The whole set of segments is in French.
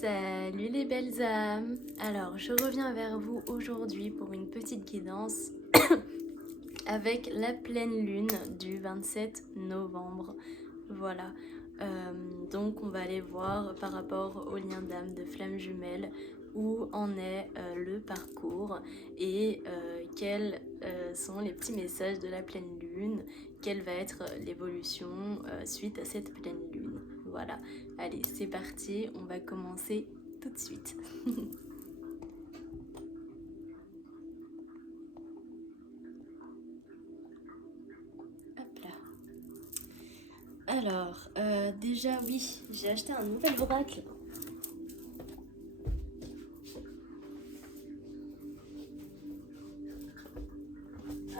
Salut les belles âmes. Alors je reviens vers vous aujourd'hui pour une petite guidance avec la pleine lune du 27 novembre. Voilà. Donc on va aller voir par rapport au lien d'âme de flamme jumelle où en est le parcours et quels sont les petits messages de la pleine lune, quelle va être l'évolution suite à cette pleine lune. Voilà, allez c'est parti, on va commencer tout de suite. Hop là. Alors, déjà oui, j'ai acheté un nouvel oracle.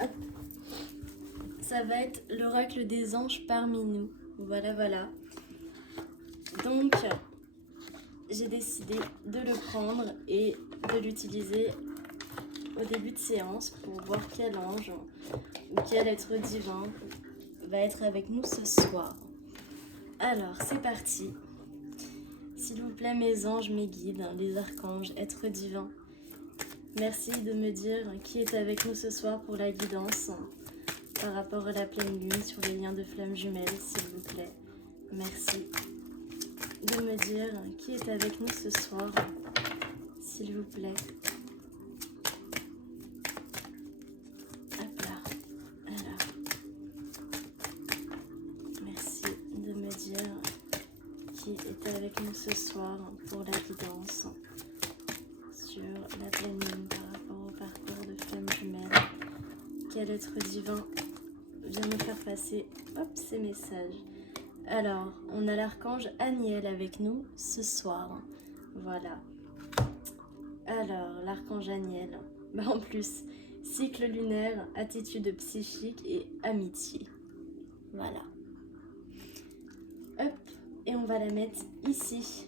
Hop. Ça va être l'oracle des anges parmi nous. Voilà, voilà. Donc, j'ai décidé de le prendre et de l'utiliser au début de séance pour voir quel ange ou quel être divin va être avec nous ce soir. Alors, c'est parti. S'il vous plaît, mes anges, mes guides, les archanges, êtres divins, merci de me dire qui est avec nous ce soir pour la guidance par rapport à la pleine lune sur les liens de flammes jumelles, s'il vous plaît. Merci de me dire qui est avec nous ce soir, s'il vous plaît. Hop là. Alors. Merci de me dire qui est avec nous ce soir pour la guidance sur la pleine lune par rapport au parcours de flammes jumelles. Quel être divin vient me faire passer ces messages. Alors, on a l'archange Aniel avec nous ce soir. Voilà. Alors, l'archange Aniel, en plus, cycle lunaire, attitude psychique et amitié. Voilà. Hop, et on va la mettre ici.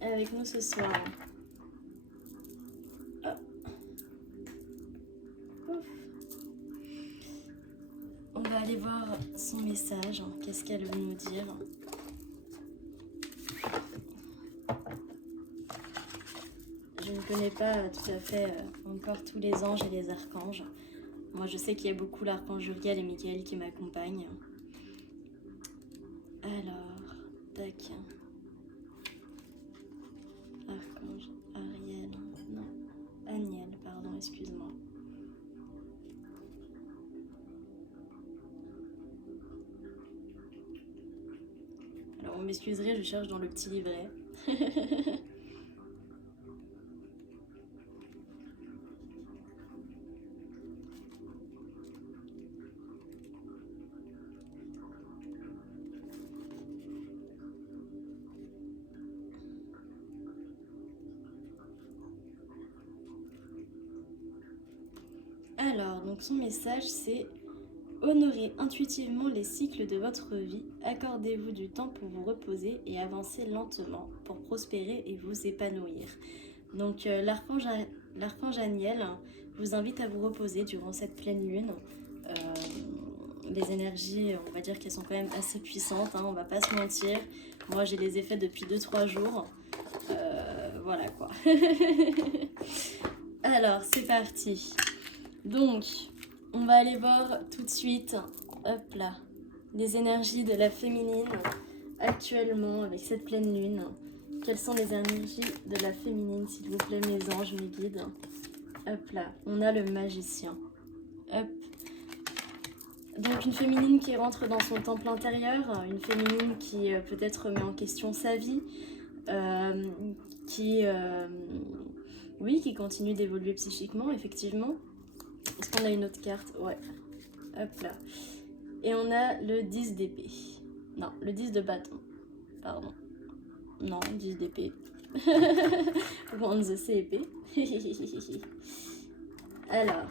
Avec nous ce soir. Hop. Ouf. On va aller voir son message. Qu'est-ce qu'elle veut nous dire? Je ne connais pas tout à fait encore tous les anges et les archanges. Moi, je sais qu'il y a beaucoup l'archange Uriel et Michael qui m'accompagnent. Alors, tac. Archange Ariel. Non, Aniel, pardon, excuse-moi. Alors, on m'excuserait, je cherche dans le petit livret. Alors, donc son message c'est: honorez intuitivement les cycles de votre vie, accordez-vous du temps pour vous reposer et avancer lentement pour prospérer et vous épanouir. Donc l'archange Aniel vous invite à vous reposer durant cette pleine lune. Les énergies, on va dire qu'elles sont quand même assez puissantes, on va pas se mentir. Moi j'ai les effets depuis 2-3 jours. Voilà quoi. Alors c'est parti. Donc, on va aller voir tout de suite, hop là, les énergies de la féminine actuellement avec cette pleine lune. Quelles sont les énergies de la féminine, s'il vous plaît, mes anges, mes guides? Hop là, on a le magicien. Hop. Donc une féminine qui rentre dans son temple intérieur, une féminine qui peut-être remet en question sa vie, qui continue d'évoluer psychiquement, effectivement. Est-ce qu'on a une autre carte? Ouais. Hop là. Et on a le 10 d'épée. Non, le 10 de bâton. Pardon. Non, 10 d'épée. One the c'est épée. Alors.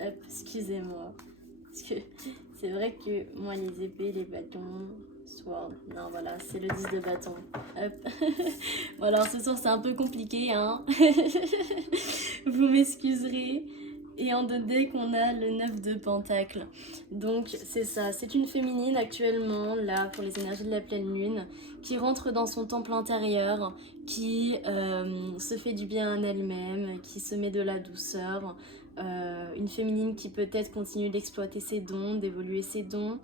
Hop, excusez-moi. Parce que c'est vrai que moi, les épées, les bâtons, sword. Non, voilà, c'est le 10 de bâton. Hop. Bon, alors ce soir, c'est un peu compliqué, Vous m'excuserez. Et en 2D qu'on a le 9 de Pentacle. Donc c'est ça, c'est une féminine actuellement, là, pour les énergies de la pleine lune, qui rentre dans son temple intérieur, qui se fait du bien à elle-même, qui se met de la douceur. Une féminine qui peut-être continue d'exploiter ses dons, d'évoluer ses dons.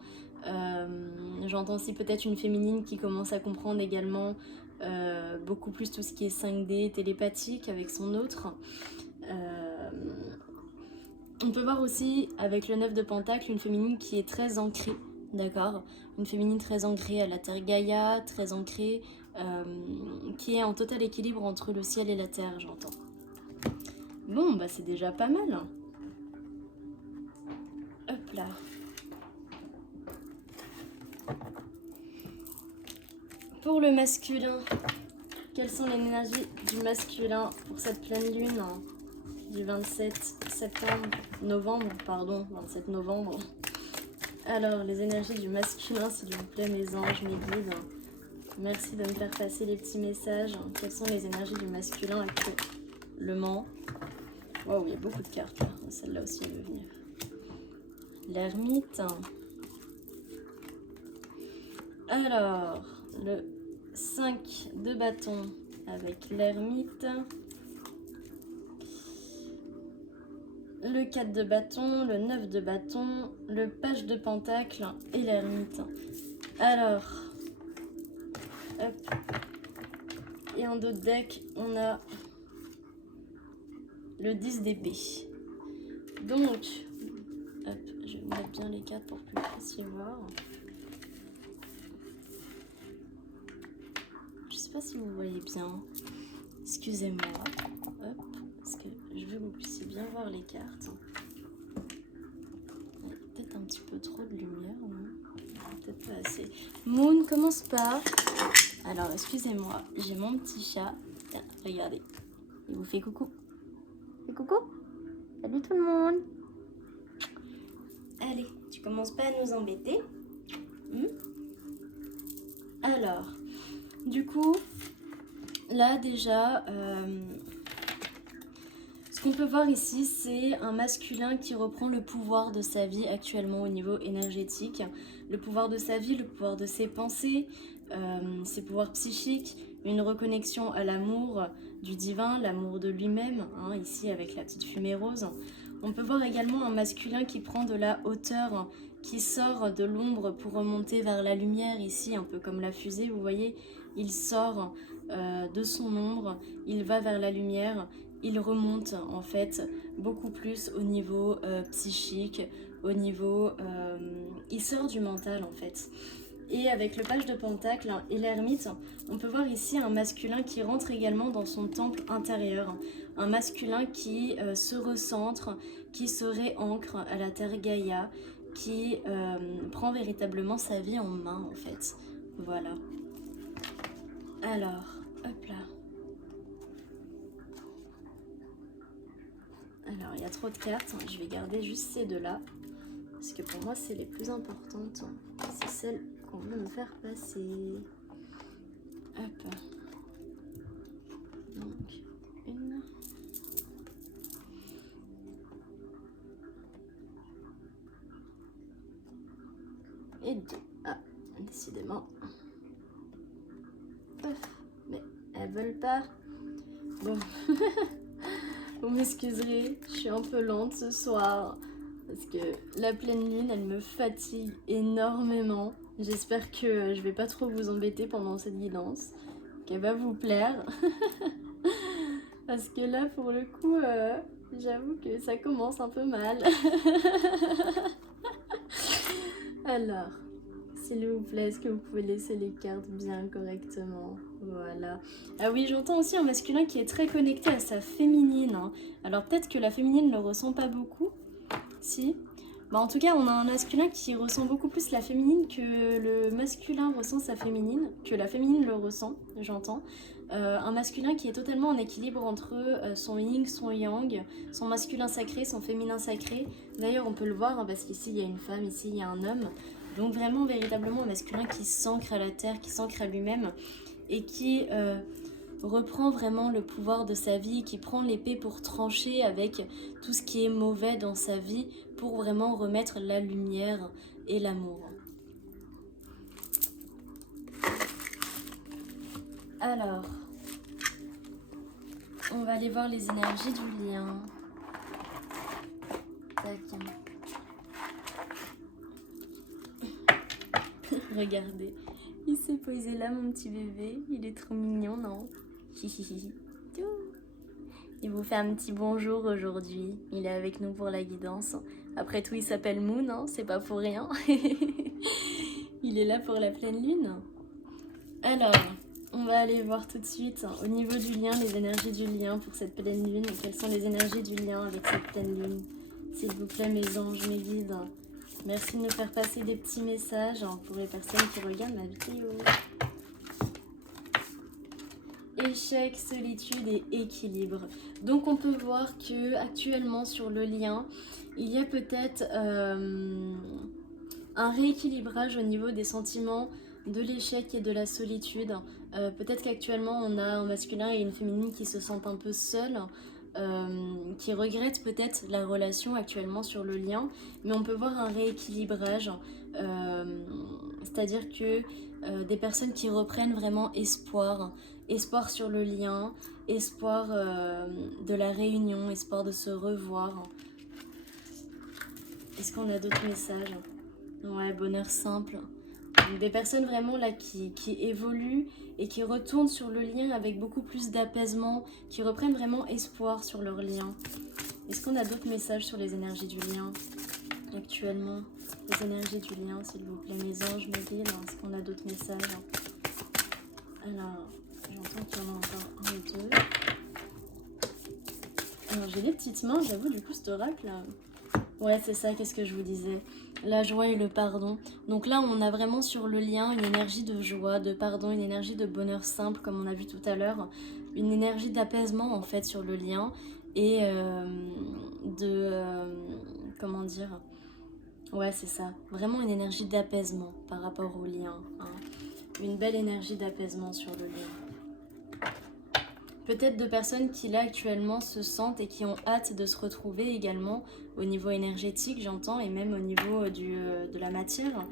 J'entends aussi peut-être une féminine qui commence à comprendre également beaucoup plus tout ce qui est 5D, télépathique avec son autre. On peut voir aussi avec le 9 de Pentacle une féminine qui est très ancrée, d'accord? Une féminine très ancrée à la terre Gaïa, très ancrée, qui est en total équilibre entre le ciel et la terre, j'entends. Bon, bah c'est déjà pas mal. Hop là. Pour le masculin, quelles sont les énergies du masculin pour cette pleine lune du 27 novembre. Alors, les énergies du masculin, s'il vous plaît, mes anges, mes guides. Merci de me faire passer les petits messages. Quelles sont les énergies du masculin actuellement? Waouh, il y a beaucoup de cartes là. Celle-là aussi, elle veut venir. L'ermite. Alors, le 5 de bâton avec l'ermite. Le 4 de bâton, le 9 de bâton, le page de pentacle et l'ermite. Alors, hop. Et en d'autres decks, on a le 10 d'épée. Donc, hop, je vais mettre bien les cartes pour que vous puissiez voir. Je sais pas si vous voyez bien. Excusez-moi. Hop, parce que je veux que vous puissiez bien voir les cartes. Peut-être un petit peu trop de lumière, non? Peut-être pas assez. Moon, commence pas. Alors, excusez-moi, j'ai mon petit chat. Tiens, regardez. Il vous fait coucou. Fais coucou. Salut tout le monde. Allez, tu commences pas à nous embêter. Alors, du coup, là déjà, ce qu'on peut voir ici, c'est un masculin qui reprend le pouvoir de sa vie actuellement au niveau énergétique. Le pouvoir de sa vie, le pouvoir de ses pensées, ses pouvoirs psychiques, une reconnexion à l'amour du divin, l'amour de lui-même, hein, ici avec la petite fumée rose. On peut voir également un masculin qui prend de la hauteur, qui sort de l'ombre pour remonter vers la lumière, ici un peu comme la fusée, vous voyez, il sort de son ombre, il va vers la lumière, il remonte en fait beaucoup plus au niveau psychique, au niveau... il sort du mental en fait. Et avec le page de pentacle et l'ermite, on peut voir ici un masculin qui rentre également dans son temple intérieur. Un masculin qui se recentre, qui se réancre à la terre Gaïa, qui prend véritablement sa vie en main en fait. Voilà. Alors, hop là. Alors, il y a trop de cartes. Je vais garder juste ces deux-là. Parce que pour moi, c'est les plus importantes. C'est celles qu'on veut me faire passer. Hop. Donc, une. Et deux. Ah, décidément. Paf. Mais elles veulent pas. Bon. Vous m'excuserez, je suis un peu lente ce soir. Parce que la pleine lune, elle me fatigue énormément. J'espère que je vais pas trop vous embêter pendant cette guidance. Qu'elle va vous plaire. Parce que là, pour le coup, j'avoue que ça commence un peu mal. Alors, s'il vous plaît, est-ce que vous pouvez laisser les cartes bien correctement? Voilà. Ah oui, j'entends aussi un masculin qui est très connecté à sa féminine. Hein. Alors peut-être que la féminine ne le ressent pas beaucoup. Si. Bah, en tout cas, on a un masculin qui ressent beaucoup plus la féminine que le masculin ressent sa féminine, que la féminine le ressent, j'entends. Un masculin qui est totalement en équilibre entre son yin, son yang, son masculin sacré, son féminin sacré. D'ailleurs, on peut le voir hein, parce qu'ici il y a une femme, ici il y a un homme. Donc vraiment, véritablement un masculin qui s'ancre à la terre, qui s'ancre à lui-même et qui reprend vraiment le pouvoir de sa vie, qui prend l'épée pour trancher avec tout ce qui est mauvais dans sa vie, pour vraiment remettre la lumière et l'amour. Alors, on va aller voir les énergies du lien. Tac. Regardez, il s'est posé là, mon petit bébé. Il est trop mignon, non? Il vous fait un petit bonjour aujourd'hui. Il est avec nous pour la guidance. Après tout, il s'appelle Moon, hein, c'est pas pour rien. Il est là pour la pleine lune. Alors, on va aller voir tout de suite au niveau du lien, les énergies du lien pour cette pleine lune. Quelles sont les énergies du lien avec cette pleine lune? S'il vous plaît, mes anges, mes guides. Merci de nous faire passer des petits messages pour les personnes qui regardent ma vidéo. Échec, solitude et équilibre. Donc on peut voir que actuellement sur le lien, il y a peut-être un rééquilibrage au niveau des sentiments de l'échec et de la solitude. Peut-être qu'actuellement on a un masculin et une féminine qui se sentent un peu seuls, qui regrettent peut-être la relation actuellement sur le lien, mais on peut voir un rééquilibrage, c'est-à-dire que des personnes qui reprennent vraiment espoir sur le lien, espoir de la réunion, espoir de se revoir. Est-ce qu'on a d'autres messages? Ouais, bonheur simple. Donc, des personnes vraiment là qui évoluent et qui retournent sur le lien avec beaucoup plus d'apaisement, qui reprennent vraiment espoir sur leur lien. Est-ce qu'on a d'autres messages sur les énergies du lien actuellement? Les énergies du lien, s'il vous plaît, mes anges, mes guides. Est-ce qu'on a d'autres messages? Alors, j'entends qu'il y en a encore un ou deux. Alors, j'ai des petites mains, j'avoue, du coup, cet oracle là. Ouais, c'est ça, qu'est-ce que je vous disais? La joie et le pardon. Donc là, on a vraiment sur le lien une énergie de joie, de pardon, une énergie de bonheur simple, comme on a vu tout à l'heure. Une énergie d'apaisement, en fait, sur le lien. Et comment dire? Ouais, c'est ça. Vraiment une énergie d'apaisement par rapport au lien. Hein. Une belle énergie d'apaisement sur le lien. Peut-être de personnes qui là actuellement se sentent et qui ont hâte de se retrouver également au niveau énergétique, j'entends, et même au niveau de la matière,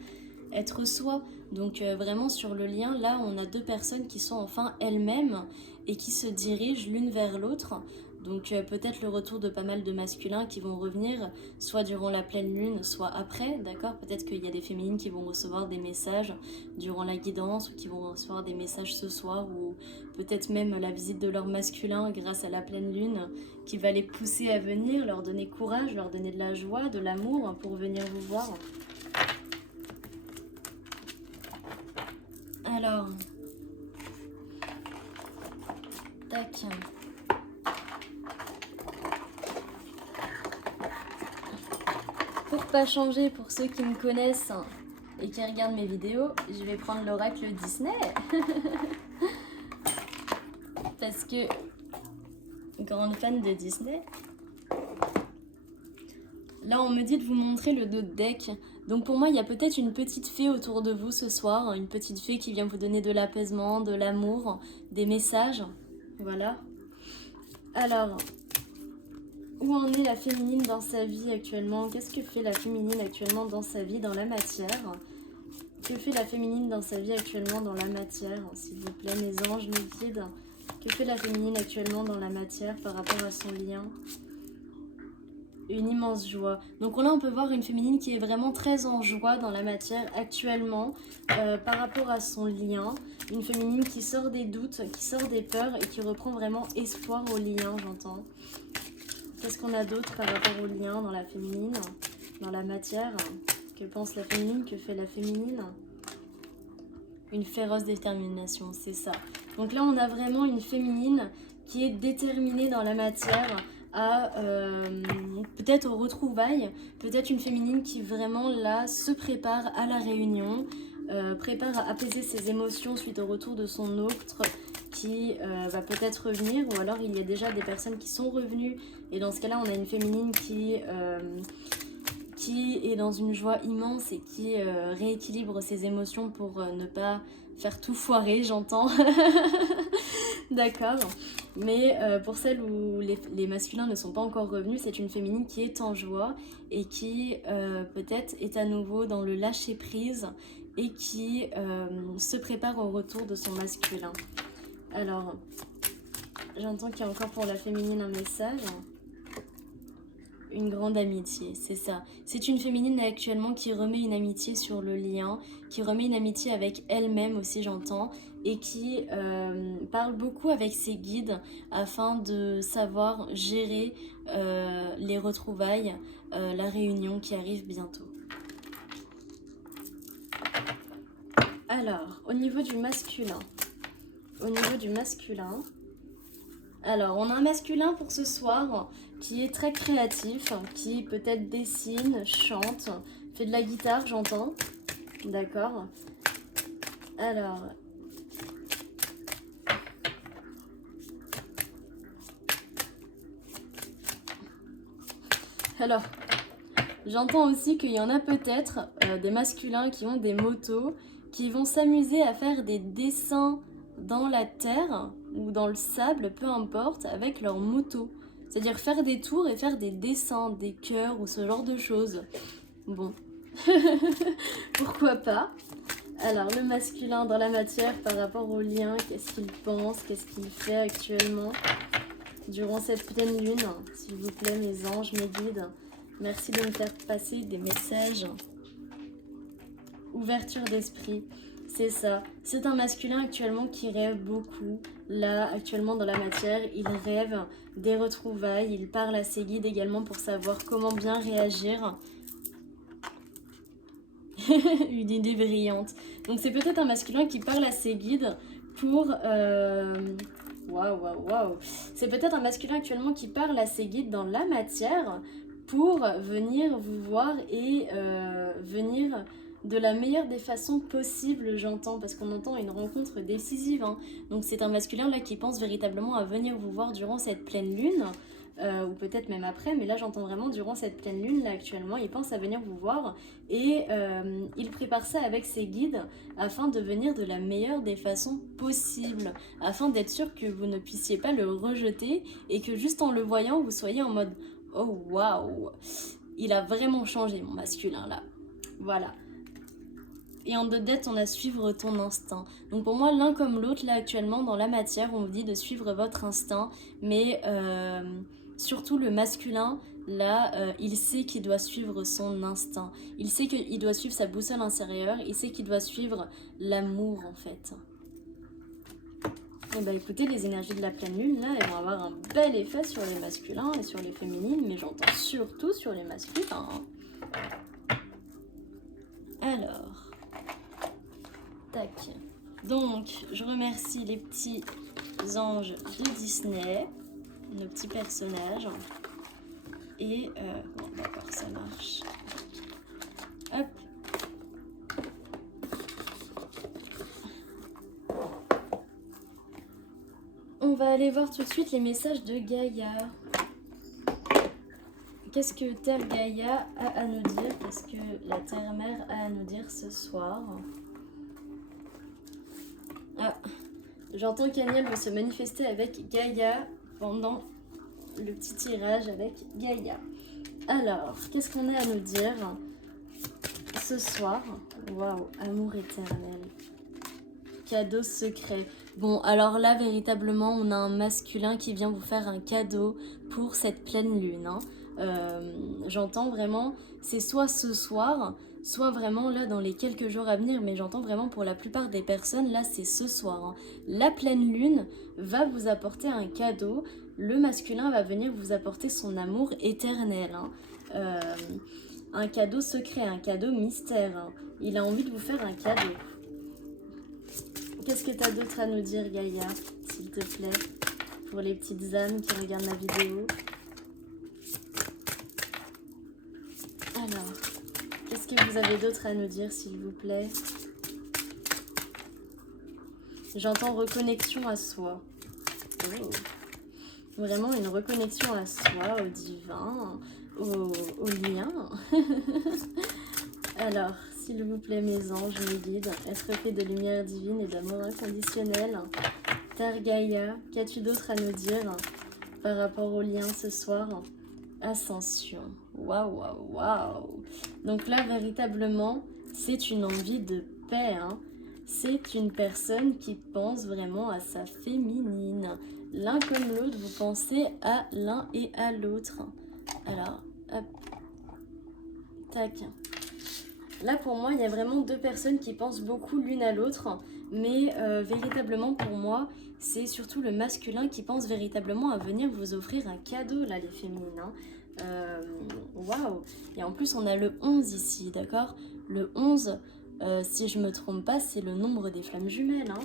être soi. Donc vraiment sur le lien, là on a deux personnes qui sont enfin elles-mêmes et qui se dirigent l'une vers l'autre. Donc peut-être le retour de pas mal de masculins qui vont revenir, soit durant la pleine lune, soit après, d'accord? Peut-être qu'il y a des féminines qui vont recevoir des messages durant la guidance, ou qui vont recevoir des messages ce soir, ou peut-être même la visite de leur masculin grâce à la pleine lune, qui va les pousser à venir, leur donner courage, leur donner de la joie, de l'amour pour venir vous voir. Alors, tac. Pour pas changer, pour ceux qui me connaissent et qui regardent mes vidéos, je vais prendre l'oracle Disney. Parce que, grande fan de Disney. Là, on me dit de vous montrer le dos de deck. Donc pour moi, il y a peut-être une petite fée autour de vous ce soir. Une petite fée qui vient vous donner de l'apaisement, de l'amour, des messages. Voilà. Alors, où en est la féminine dans sa vie actuellement? Qu'est-ce que fait la féminine actuellement dans sa vie, dans la matière? Que fait la féminine dans sa vie actuellement dans la matière? S'il vous plaît, mes anges, mes guides. Que fait la féminine actuellement dans la matière par rapport à son lien? Une immense joie. Donc là, on peut voir une féminine qui est vraiment très en joie dans la matière actuellement par rapport à son lien. Une féminine qui sort des doutes, qui sort des peurs et qui reprend vraiment espoir au lien, j'entends. Qu'est-ce qu'on a d'autre par rapport au lien dans la féminine, dans la matière? Que pense la féminine? Que fait la féminine? Une féroce détermination, c'est ça. Donc là, on a vraiment une féminine qui est déterminée dans la matière à peut-être aux retrouvailles, peut-être une féminine qui vraiment là se prépare à la réunion, prépare à apaiser ses émotions suite au retour de son autre qui va peut-être revenir, ou alors il y a déjà des personnes qui sont revenues, et dans ce cas-là on a une féminine qui est dans une joie immense et qui rééquilibre ses émotions pour ne pas faire tout foirer, j'entends. D'accord. Mais pour celles où les masculins ne sont pas encore revenus, c'est une féminine qui est en joie et qui peut-être est à nouveau dans le lâcher-prise et qui se prépare au retour de son masculin. Alors, j'entends qu'il y a encore pour la féminine un message. Une grande amitié, c'est ça. C'est une féminine actuellement qui remet une amitié sur le lien, qui remet une amitié avec elle-même aussi, j'entends, et qui parle beaucoup avec ses guides afin de savoir gérer les retrouvailles, la réunion qui arrive bientôt. Alors, au niveau du masculin, alors on a un masculin pour ce soir qui est très créatif, qui peut-être dessine, chante, fait de la guitare, j'entends. D'accord. Alors, j'entends aussi qu'il y en a peut-être des masculins qui ont des motos, qui vont s'amuser à faire des dessins dans la terre ou dans le sable, peu importe, avec leur moto. C'est-à-dire faire des tours et faire des dessins, des cœurs ou ce genre de choses. Bon, pourquoi pas. Alors, le masculin dans la matière par rapport au lien, qu'est-ce qu'il pense, qu'est-ce qu'il fait actuellement durant cette pleine lune, s'il vous plaît, mes anges, mes guides. Merci de me faire passer des messages. Ouverture d'esprit, c'est ça. C'est un masculin actuellement qui rêve beaucoup. Là, actuellement dans la matière, il rêve des retrouvailles. Il parle à ses guides également pour savoir comment bien réagir. Une idée brillante. Donc c'est peut-être un masculin qui parle à ses guides pour... Waouh. C'est peut-être un masculin actuellement qui parle à ses guides dans la matière pour venir vous voir et venir de la meilleure des façons possibles, j'entends, parce qu'on entend une rencontre décisive. Hein. Donc c'est un masculin là qui pense véritablement à venir vous voir durant cette pleine lune, ou peut-être même après, mais là j'entends vraiment durant cette pleine lune, là actuellement, il pense à venir vous voir et il prépare ça avec ses guides afin de venir de la meilleure des façons possibles, afin d'être sûr que vous ne puissiez pas le rejeter et que juste en le voyant, vous soyez en mode « Oh waouh, il a vraiment changé mon masculin là ». Voilà. Et en deux dettes, on a suivre ton instinct. Donc pour moi, l'un comme l'autre, là actuellement, dans la matière, on vous dit de suivre votre instinct. Mais surtout le masculin, là, il sait qu'il doit suivre son instinct. Il sait qu'il doit suivre sa boussole intérieure. Il sait qu'il doit suivre l'amour, en fait. Et bah écoutez, les énergies de la pleine lune, là, elles vont avoir un bel effet sur les masculins et sur les féminines. Mais j'entends surtout sur les masculins. Hein. Alors... Tac. Donc, je remercie les petits anges de Disney, nos petits personnages. Et, bon, d'accord, ça marche. Hop. On va aller voir tout de suite les messages de Gaïa. Qu'est-ce que Terre Gaïa a à nous dire? Qu'est-ce que la Terre-Mère a à nous dire ce soir? Ah, j'entends qu'Aniel veut se manifester avec Gaïa pendant le petit tirage avec Gaïa. Alors, qu'est-ce qu'on a à nous dire ce soir? Waouh, amour éternel. Cadeau secret. Bon, alors là, véritablement, on a un masculin qui vient vous faire un cadeau pour cette pleine lune. Hein. J'entends vraiment, c'est soit ce soir, soit vraiment là dans les quelques jours à venir, mais j'entends vraiment pour la plupart des personnes, là c'est ce soir. Hein. La pleine lune va vous apporter un cadeau, le masculin va venir vous apporter son amour éternel. Hein. Un cadeau secret, un cadeau mystère. Hein. Il a envie de vous faire un cadeau. Qu'est-ce que tu as d'autre à nous dire, Gaïa, s'il te plaît, pour les petites âmes qui regardent la vidéo? Alors, qu'est-ce que vous avez d'autre à nous dire, s'il vous plaît? J'entends reconnexion à soi. Oh. Vraiment une reconnexion à soi, au divin, au lien. Alors, s'il vous plaît, mes anges, mes guides, être fait de lumière divine et d'amour inconditionnel. Terre Gaïa, qu'as-tu d'autre à nous dire par rapport au lien ce soir? Ascension. Waouh, waouh, waouh. Donc là, véritablement, c'est une envie de paix. Hein. C'est une personne qui pense vraiment à sa féminine. L'un comme l'autre, vous pensez à l'un et à l'autre. Alors, hop. Tac. Là, pour moi, il y a vraiment deux personnes qui pensent beaucoup l'une à l'autre. Mais véritablement, pour moi, c'est surtout le masculin qui pense véritablement à venir vous offrir un cadeau, là, les féminines. Hein. Waouh. Et en plus, on a le 11 ici, d'accord? Le 11, si je me trompe pas, c'est le nombre des flammes jumelles. Hein.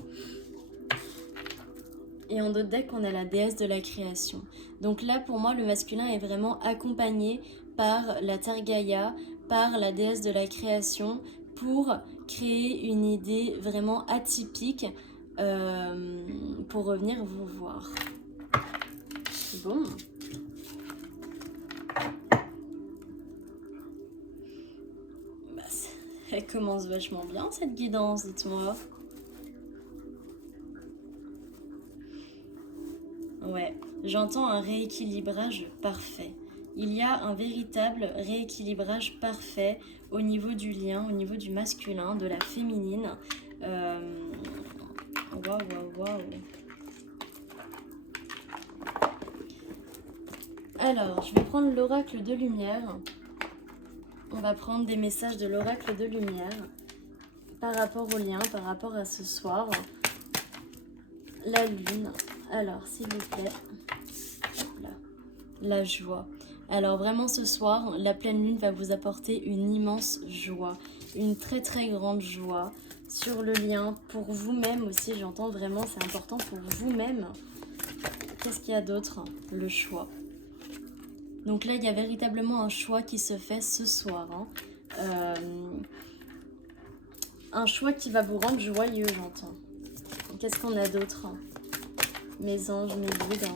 Et en d'autres decks, on a la déesse de la création. Donc là, pour moi, le masculin est vraiment accompagné par la Terre Gaïa, par la déesse de la création, pour créer une idée vraiment atypique pour revenir vous voir. Bon. Bah, elle commence vachement bien, cette guidance, dites-moi. Ouais, j'entends un rééquilibrage parfait. Il y a un véritable rééquilibrage parfait au niveau du lien, au niveau du masculin, de la féminine. Waouh, waouh, waouh. Alors, je vais prendre l'oracle de lumière. On va prendre des messages de l'oracle de lumière par rapport au lien, par rapport à ce soir. La lune. Alors, s'il vous plaît. Là. La joie. Alors vraiment ce soir, la pleine lune va vous apporter une immense joie, une très très grande joie sur le lien pour vous-même aussi, j'entends vraiment, c'est important pour vous-même. Qu'est-ce qu'il y a d'autre? Le choix. Donc là, il y a véritablement un choix qui se fait ce soir. Hein. Un choix qui va vous rendre joyeux, j'entends. Qu'est-ce qu'on a d'autre? Mes anges, mes guides.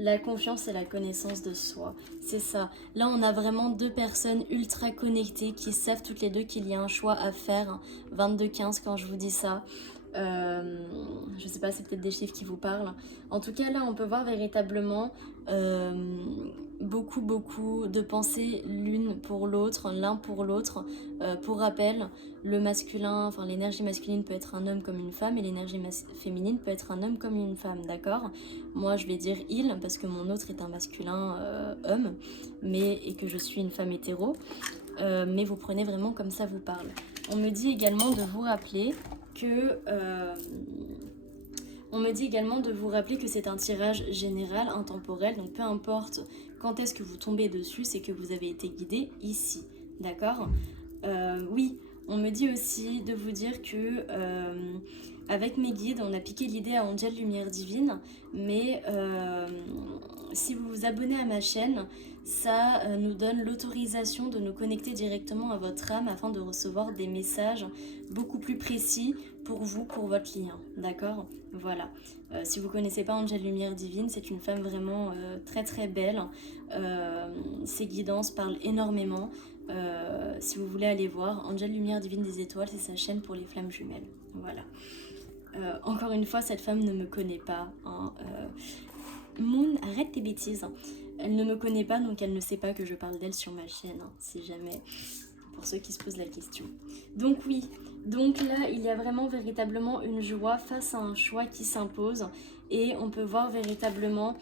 La confiance et la connaissance de soi, c'est ça. Là, on a vraiment deux personnes ultra connectées qui savent toutes les deux qu'il y a un choix à faire. 22-15 quand je vous dis ça. Je sais pas, c'est peut-être des chiffres qui vous parlent. En tout cas, là, on peut voir véritablement beaucoup de pensées l'une pour l'autre, l'un pour l'autre. Pour rappel, le masculin, enfin l'énergie masculine peut être un homme comme une femme et l'énergie féminine peut être un homme comme une femme, d'accord? Moi, je vais dire il parce que mon autre est un masculin homme, et que je suis une femme hétéro. Mais vous prenez vraiment comme ça vous parle. On me dit également de vous rappeler que c'est un tirage général, intemporel, donc peu importe quand est-ce que vous tombez dessus, c'est que vous avez été guidé ici, d'accord? Oui, on me dit aussi de vous dire que avec mes guides, on a piqué l'idée à Angel Lumière Divine, mais si vous vous abonnez à ma chaîne, ça nous donne l'autorisation de nous connecter directement à votre âme afin de recevoir des messages beaucoup plus précis pour vous, pour votre lien, d'accord? Voilà. Si vous ne connaissez pas Angel Lumière Divine, c'est une femme vraiment très très belle. Ses guidances parlent énormément. Si vous voulez aller voir, Angel Lumière Divine des Étoiles, c'est sa chaîne pour les flammes jumelles. Voilà. Encore une fois, cette femme ne me connaît pas. Hein. Moon, arrête tes bêtises. Elle ne me connaît pas, donc elle ne sait pas que je parle d'elle sur ma chaîne, hein, si jamais, pour ceux qui se posent la question. Donc oui, donc là, il y a vraiment véritablement une joie face à un choix qui s'impose et on peut voir véritablement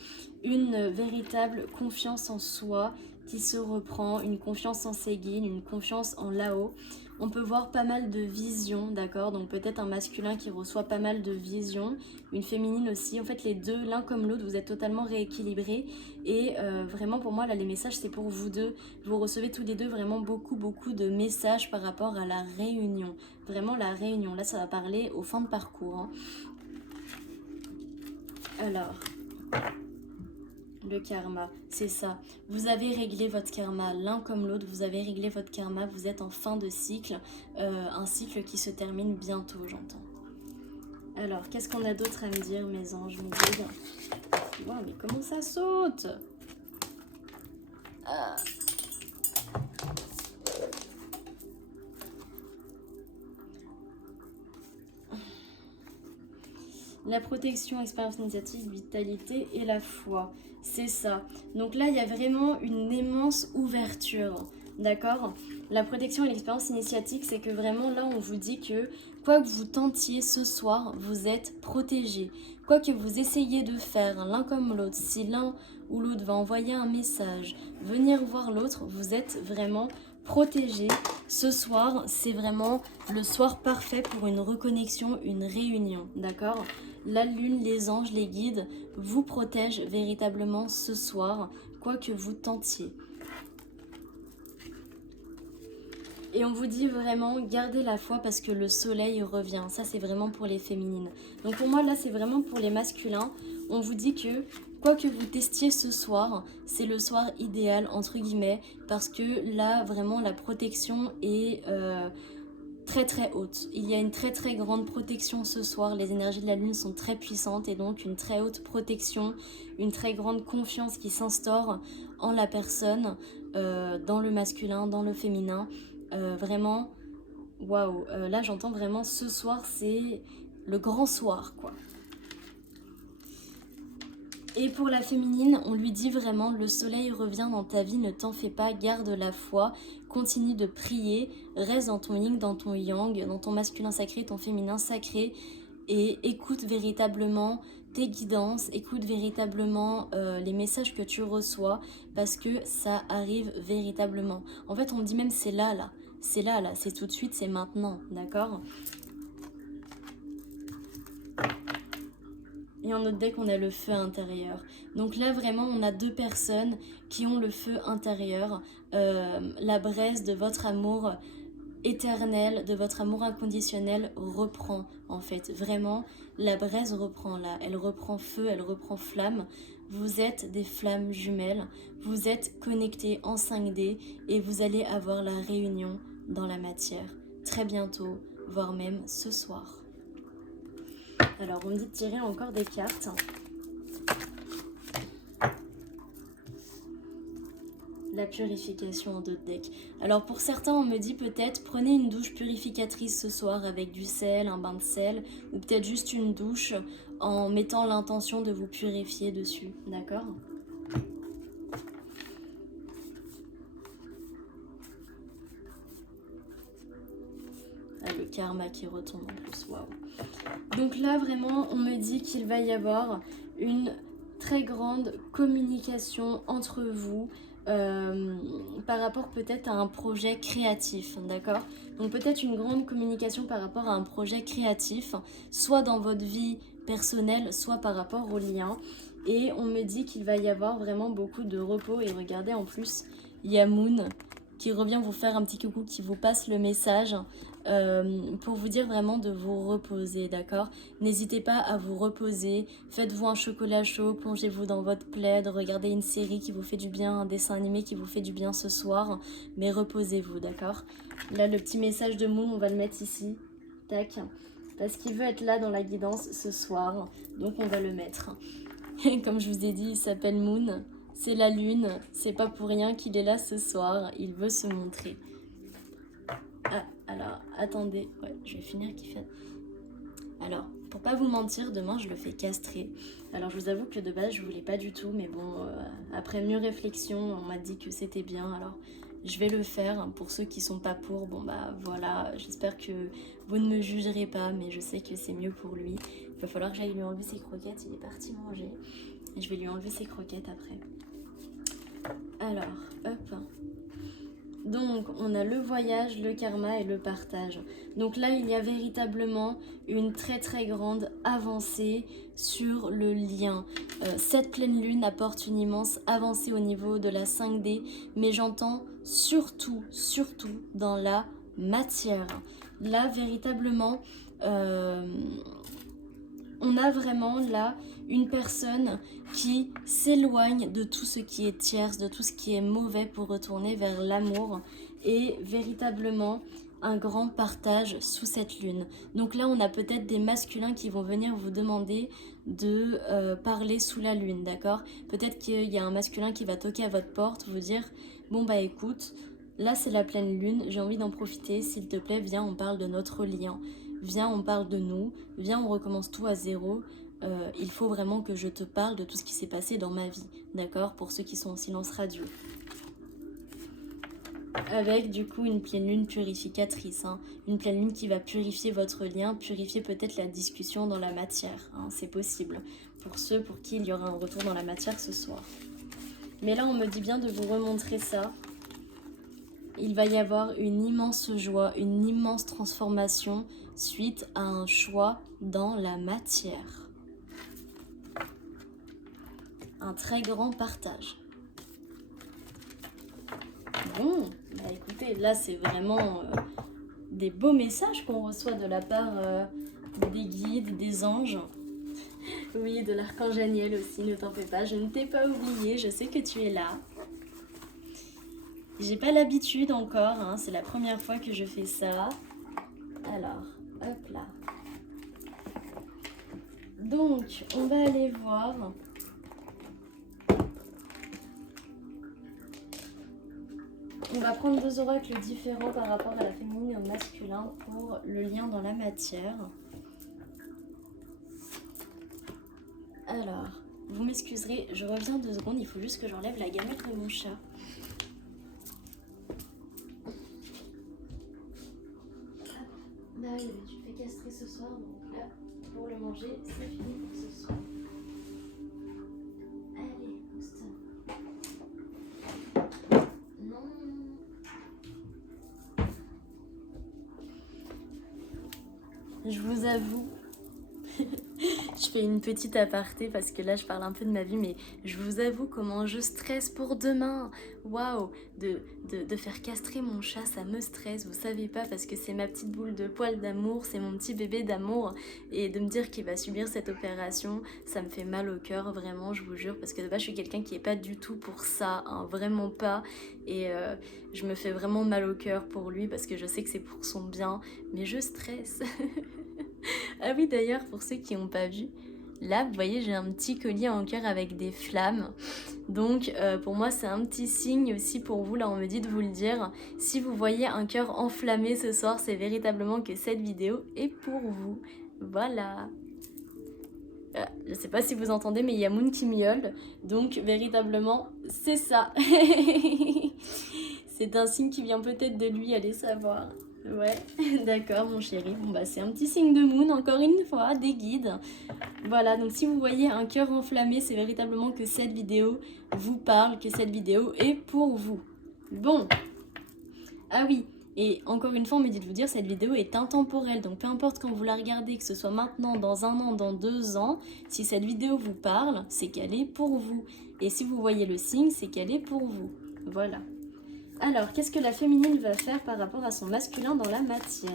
une véritable confiance en soi qui se reprend, une confiance en ses guides, une confiance en Lao. On peut voir pas mal de visions, d'accord? Donc peut-être un masculin qui reçoit pas mal de visions, une féminine aussi. En fait, les deux, l'un comme l'autre, vous êtes totalement rééquilibrés. Et vraiment, pour moi, là, les messages, c'est pour vous deux. Vous recevez tous les deux vraiment beaucoup de messages par rapport à la réunion. Vraiment, la réunion. Là, ça va parler aux fins de parcours. Hein. Alors... Le karma, c'est ça. Vous avez réglé votre karma, l'un comme l'autre, vous avez réglé votre karma, vous êtes en fin de cycle, un cycle qui se termine bientôt, j'entends. Alors, qu'est-ce qu'on a d'autre à me dire, mes anges, mes guides? Wow, mais comment ça saute? Ah. La protection, expérience initiatique, vitalité et la foi. C'est ça. Donc là, il y a vraiment une immense ouverture. D'accord? La protection et l'expérience initiatique, c'est que vraiment là, on vous dit que quoi que vous tentiez ce soir, vous êtes protégé. Quoi que vous essayiez de faire l'un comme l'autre, si l'un ou l'autre va envoyer un message, venir voir l'autre, vous êtes vraiment protégé. Ce soir, c'est vraiment le soir parfait pour une reconnexion, une réunion. D'accord? La lune, les anges, les guides vous protègent véritablement ce soir, quoi que vous tentiez. Et on vous dit vraiment, gardez la foi parce que le soleil revient. Ça, c'est vraiment pour les féminines. Donc pour moi, là, c'est vraiment pour les masculins. On vous dit que, quoi que vous testiez ce soir, c'est le soir idéal, entre guillemets, parce que là, vraiment, la protection est très très haute. Il y a une très très grande protection ce soir. Les énergies de la lune sont très puissantes et donc une très haute protection, une très grande confiance qui s'instaure en la personne, dans le masculin, dans le féminin. Vraiment, waouh, là j'entends vraiment ce soir, c'est le grand soir, quoi. Et pour la féminine, on lui dit vraiment, le soleil revient dans ta vie, ne t'en fais pas, garde la foi, continue de prier, reste dans ton yin, dans ton yang, dans ton masculin sacré, ton féminin sacré, et écoute véritablement tes guidances, écoute véritablement les messages que tu reçois, parce que ça arrive véritablement. En fait, on me dit même c'est là, c'est là, c'est tout de suite, c'est maintenant, d'accord? Et en notre deck, on a le feu intérieur. Donc là, vraiment, on a deux personnes qui ont le feu intérieur. La braise de votre amour éternel, de votre amour inconditionnel reprend, en fait. Vraiment, la braise reprend là. Elle reprend feu, elle reprend flamme. Vous êtes des flammes jumelles. Vous êtes connectés en 5D et vous allez avoir la réunion dans la matière. Très bientôt, voire même ce soir. Alors, on me dit de tirer encore des cartes. La purification en deux decks. Alors, pour certains, on me dit peut-être prenez une douche purificatrice ce soir avec du sel, un bain de sel, ou peut-être juste une douche en mettant l'intention de vous purifier dessus. D'accord ? Le karma qui retombe en plus, waouh. Donc là, vraiment, on me dit qu'il va y avoir une très grande communication entre vous par rapport peut-être à un projet créatif, d'accord? Donc peut-être une grande communication par rapport à un projet créatif, soit dans votre vie personnelle, soit par rapport au lien. Et on me dit qu'il va y avoir vraiment beaucoup de repos. Et regardez, en plus, il y a Moon qui revient vous faire un petit coucou, qui vous passe le message pour vous dire vraiment de vous reposer, d'accord? N'hésitez pas à vous reposer, faites-vous un chocolat chaud, plongez-vous dans votre plaid, regardez une série qui vous fait du bien, un dessin animé qui vous fait du bien ce soir, mais reposez-vous, d'accord? Là, le petit message de Moon, on va le mettre ici, tac, parce qu'il veut être là dans la guidance ce soir, donc on va le mettre. Comme je vous ai dit, il s'appelle Moon. C'est la lune, c'est pas pour rien qu'il est là ce soir, il veut se montrer. Ah, alors, attendez, ouais, je vais finir qui fait. Alors, pour pas vous mentir, demain je le fais castrer. Alors je vous avoue que de base je voulais pas du tout, mais bon, après mieux réflexion, on m'a dit que c'était bien, alors je vais le faire. Pour ceux qui sont pas pour, bon bah voilà, j'espère que vous ne me jugerez pas, mais je sais que c'est mieux pour lui. Il va falloir que j'aille lui enlever ses croquettes, il est parti manger. Et je vais lui enlever ses croquettes après. Alors, hop. Donc, on a le voyage, le karma et le partage. Donc là, il y a véritablement une très très grande avancée sur le lien. Cette pleine lune apporte une immense avancée au niveau de la 5D, mais j'entends surtout dans la matière. Là, véritablement, on a vraiment là une personne qui s'éloigne de tout ce qui est tierce, de tout ce qui est mauvais pour retourner vers l'amour et véritablement un grand partage sous cette lune. Donc là, on a peut-être des masculins qui vont venir vous demander de parler sous la lune, d'accord? Peut-être qu'il y a un masculin qui va toquer à votre porte, vous dire « Bon bah écoute, là c'est la pleine lune, j'ai envie d'en profiter, s'il te plaît, viens, on parle de notre lien. » viens on parle de nous, viens on recommence tout à zéro. Il faut vraiment que je te parle de tout ce qui s'est passé dans ma vie, d'accord? Pour ceux qui sont en silence radio. Avec du coup une pleine lune purificatrice, hein. Une pleine lune qui va purifier votre lien, purifier peut-être la discussion dans la matière, hein. C'est possible pour ceux pour qui il y aura un retour dans la matière ce soir. Mais là on me dit bien de vous remontrer ça. Il va y avoir une immense joie, une immense transformation suite à un choix dans la matière. Un très grand partage. Bon, bah écoutez, là c'est vraiment des beaux messages qu'on reçoit de la part des guides, des anges. Oui, de l'archange Aniel aussi, ne t'en fais pas, je ne t'ai pas oublié, je sais que tu es là. J'ai pas l'habitude encore, hein, c'est la première fois que je fais ça. Alors, hop là. Donc, on va aller voir. On va prendre 2 oracles différents par rapport à la féminine et au masculin pour le lien dans la matière. Alors, vous m'excuserez, je reviens 2 secondes, il faut juste que j'enlève la gamelle de mon chat. Bah oui, mais tu te fais castrer ce soir, donc là, pour le manger, c'est fini pour ce soir. Allez, pousse-toi. Non. Je vous avoue, je fais une petite aparté parce que là je parle un peu de ma vie, mais je vous avoue comment je stresse pour demain. Waouh, de faire castrer mon chat, ça me stresse, vous savez pas, parce que c'est ma petite boule de poil d'amour, c'est mon petit bébé d'amour, et de me dire qu'il va subir cette opération, ça me fait mal au cœur, vraiment, je vous jure, parce que de base je suis quelqu'un qui est pas du tout pour ça, hein, vraiment pas, et je me fais vraiment mal au cœur pour lui, parce que je sais que c'est pour son bien, mais je stresse. Ah oui, d'ailleurs, pour ceux qui n'ont pas vu, là, vous voyez, j'ai un petit collier en cœur avec des flammes. Donc, pour moi, c'est un petit signe aussi pour vous. Là, on me dit de vous le dire. Si vous voyez un cœur enflammé ce soir, c'est véritablement que cette vidéo est pour vous. Voilà. Je sais pas si vous entendez, mais il y a Moon qui miaule. Donc, véritablement, c'est ça. C'est un signe qui vient peut-être de lui, allez savoir. Ouais, d'accord mon chéri. Bon bah c'est un petit signe de Moon, encore une fois, des guides. Voilà, donc si vous voyez un cœur enflammé, c'est véritablement que cette vidéo vous parle, que cette vidéo est pour vous. Bon. Ah oui, et encore une fois, on me dit de vous dire, cette vidéo est intemporelle. Donc peu importe quand vous la regardez, que ce soit maintenant, dans 1 an, dans 2 ans, si cette vidéo vous parle, c'est qu'elle est pour vous. Et si vous voyez le signe, c'est qu'elle est pour vous. Voilà. Alors, qu'est-ce que la féminine va faire par rapport à son masculin dans la matière?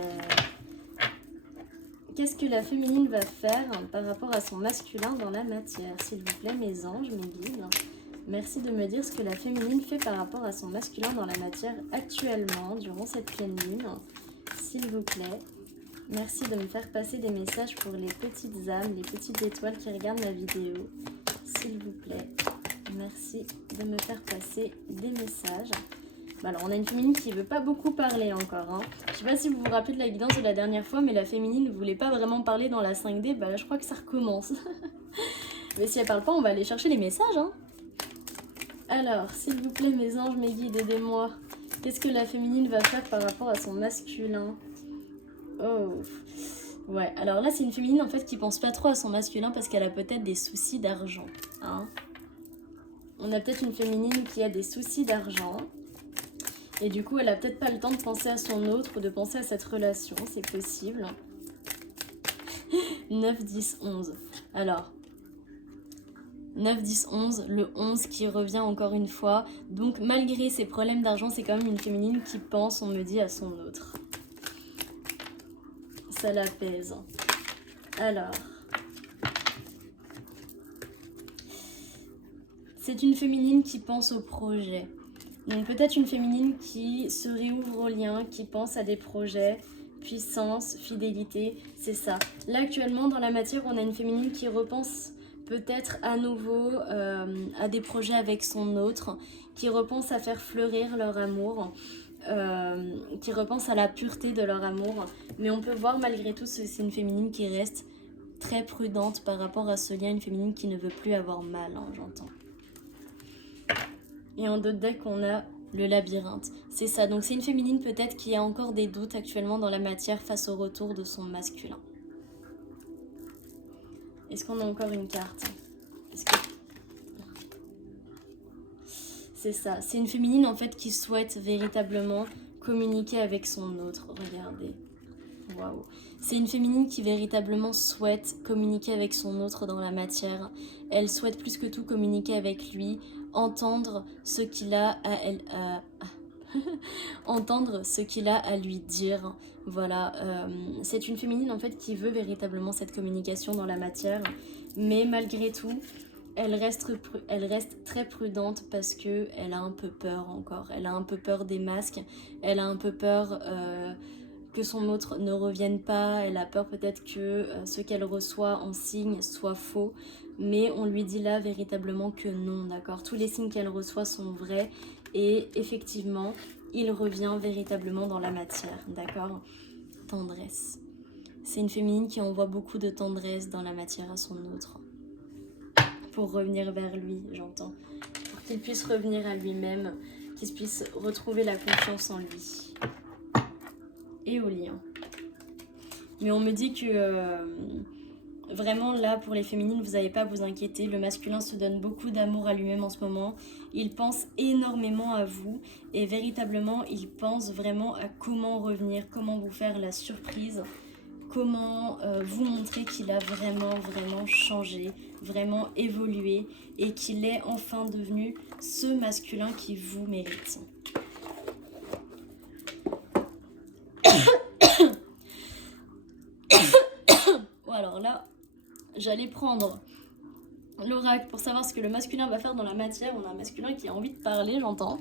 Qu'est-ce que la féminine va faire par rapport à son masculin dans la matière? S'il vous plaît, mes anges, mes guides, merci de me dire ce que la féminine fait par rapport à son masculin dans la matière actuellement, durant cette pleine lune. S'il vous plaît, merci de me faire passer des messages pour les petites âmes, les petites étoiles qui regardent ma vidéo. S'il vous plaît, merci de me faire passer des messages. Alors, on a une féminine qui ne veut pas beaucoup parler encore. Hein. Je ne sais pas si vous vous rappelez de la guidance de la dernière fois, mais la féminine ne voulait pas vraiment parler dans la 5D. Bah là, je crois que ça recommence. Mais si elle parle pas, on va aller chercher les messages. Hein. Alors, s'il vous plaît, mes anges, mes guides, aidez-moi. Qu'est-ce que la féminine va faire par rapport à son masculin? Oh, ouais. Alors là, c'est une féminine en fait qui pense pas trop à son masculin parce qu'elle a peut-être des soucis d'argent. Hein. On a peut-être une féminine qui a des soucis d'argent. Et du coup, elle a peut-être pas le temps de penser à son autre ou de penser à cette relation, c'est possible. 9, 10, 11. Alors, 9, 10, 11, le 11 qui revient encore une fois. Donc, malgré ses problèmes d'argent, c'est quand même une féminine qui pense, on me dit, à son autre. Ça l'apaise. Alors, c'est une féminine qui pense au projet. Donc peut-être une féminine qui se réouvre aux liens, qui pense à des projets, puissance, fidélité, c'est ça. Là actuellement dans la matière, on a une féminine qui repense peut-être à nouveau à des projets avec son autre, qui repense à faire fleurir leur amour. qui repensent à la pureté de leur amour. Mais on peut voir malgré tout, c'est une féminine qui reste très prudente par rapport à ce lien, une féminine qui ne veut plus avoir mal, hein, j'entends. Et en d'autres decks, on a le labyrinthe. C'est ça, donc c'est une féminine peut-être qui a encore des doutes actuellement dans la matière face au retour de son masculin. Est-ce qu'on a encore une carte? C'est ça, c'est une féminine en fait qui souhaite véritablement communiquer avec son autre. Regardez, waouh. C'est une féminine qui véritablement souhaite communiquer avec son autre dans la matière. Elle souhaite plus que tout communiquer avec lui, entendre ce qu'il a à entendre ce qu'il a à lui dire. Voilà, c'est une féminine en fait qui veut véritablement cette communication dans la matière, mais malgré tout, elle reste très prudente parce qu'elle a un peu peur encore. Elle a un peu peur des masques, elle a un peu peur que son autre ne revienne pas, elle a peur peut-être que ce qu'elle reçoit en signe soit faux, mais on lui dit là véritablement que non, d'accord? Tous les signes qu'elle reçoit sont vrais et effectivement, il revient véritablement dans la matière, d'accord? Tendresse. C'est une féminine qui envoie beaucoup de tendresse dans la matière à son autre. Pour revenir vers lui, j'entends. Pour qu'il puisse revenir à lui-même, qu'il puisse retrouver la confiance en lui. Et au lien. Mais on me dit que vraiment là, pour les féminines, vous n'avez pas à vous inquiéter. Le masculin se donne beaucoup d'amour à lui-même en ce moment. Il pense énormément à vous. Et véritablement, il pense vraiment à comment revenir, comment vous faire la surprise. Comment vous montrer qu'il a vraiment changé, vraiment évolué et qu'il est enfin devenu ce masculin qui vous mérite. Bon, alors là, j'allais prendre l'oracle pour savoir ce que le masculin va faire dans la matière. On a un masculin qui a envie de parler, j'entends.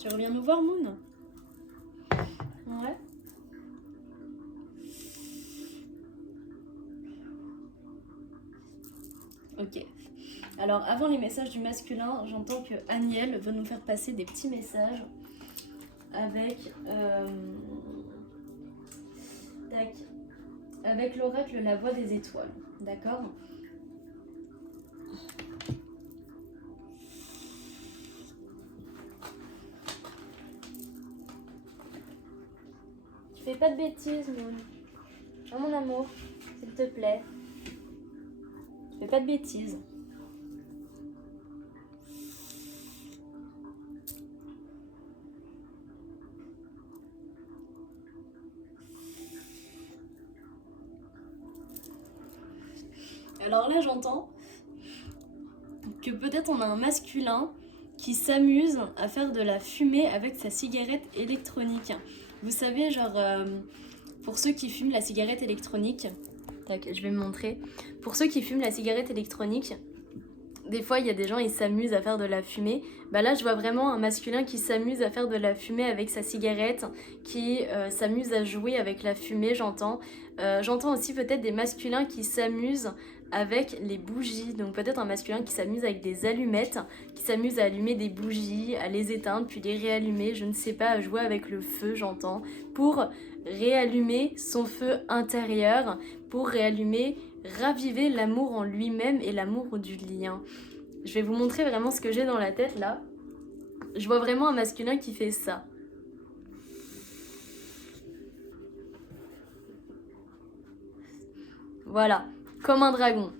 Tu reviens nous voir, Moon? Ouais. Ok. Alors, avant les messages du masculin, j'entends que Aniel veut nous faire passer des petits messages avec l'oracle La Voix des Étoiles. D'accord? Tu fais pas de bêtises, Moon. Oh mon amour, s'il te plaît. Tu fais pas de bêtises. Alors là, j'entends que peut-être on a un masculin qui s'amuse à faire de la fumée avec sa cigarette électronique. Vous savez, genre, pour ceux qui fument la cigarette électronique, tac, je vais me montrer. Pour ceux qui fument la cigarette électronique, des fois, il y a des gens, ils s'amusent à faire de la fumée. Bah là, je vois vraiment un masculin qui s'amuse à faire de la fumée avec sa cigarette, qui s'amuse à jouer avec la fumée, j'entends. J'entends aussi peut-être des masculins qui s'amusent avec les bougies. Donc peut-être un masculin qui s'amuse avec des allumettes, qui s'amuse à allumer des bougies, à les éteindre, puis les réallumer, je ne sais pas, à jouer avec le feu, j'entends, pour réallumer son feu intérieur, pour raviver l'amour en lui-même et l'amour du lien. Je vais vous montrer vraiment ce que j'ai dans la tête là. Je vois vraiment un masculin qui fait ça. Voilà, comme un dragon.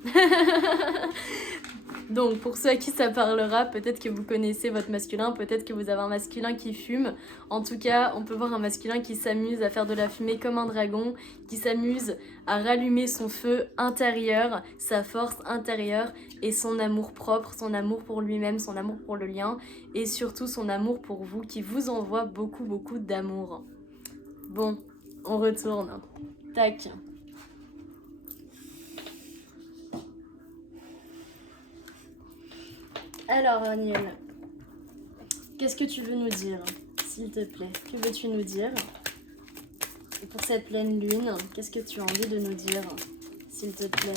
Donc pour ceux à qui ça parlera, peut-être que vous connaissez votre masculin, peut-être que vous avez un masculin qui fume. En tout cas, on peut voir un masculin qui s'amuse à faire de la fumée comme un dragon, qui s'amuse à rallumer son feu intérieur, sa force intérieure et son amour propre, son amour pour lui-même, son amour pour le lien et surtout son amour pour vous qui vous envoie beaucoup d'amour. Bon, on retourne. Tac. Alors, Aniel, qu'est-ce que tu veux nous dire, s'il te plaît? Que veux-tu nous dire? Et pour cette pleine lune, qu'est-ce que tu as envie de nous dire, s'il te plaît?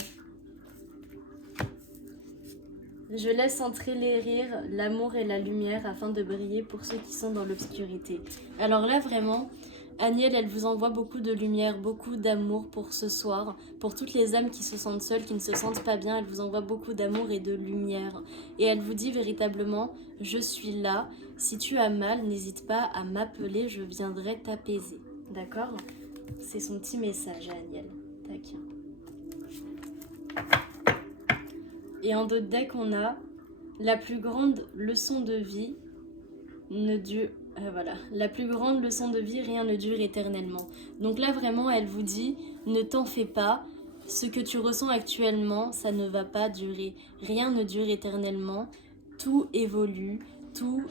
Je laisse entrer les rires, l'amour et la lumière afin de briller pour ceux qui sont dans l'obscurité. Alors là, vraiment, Aniel, elle vous envoie beaucoup de lumière, beaucoup d'amour pour ce soir. Pour toutes les âmes qui se sentent seules, qui ne se sentent pas bien, elle vous envoie beaucoup d'amour et de lumière. Et elle vous dit véritablement, je suis là. Si tu as mal, n'hésite pas à m'appeler, je viendrai t'apaiser. D'accord? C'est son petit message à Aniel. Tac. Et en d'autres decks, on a la plus grande leçon de vie ne dure... voilà, la plus grande leçon de vie, rien ne dure éternellement. Donc là, vraiment, elle vous dit, ne t'en fais pas. Ce que tu ressens actuellement, ça ne va pas durer. Rien ne dure éternellement. Tout évolue. Tout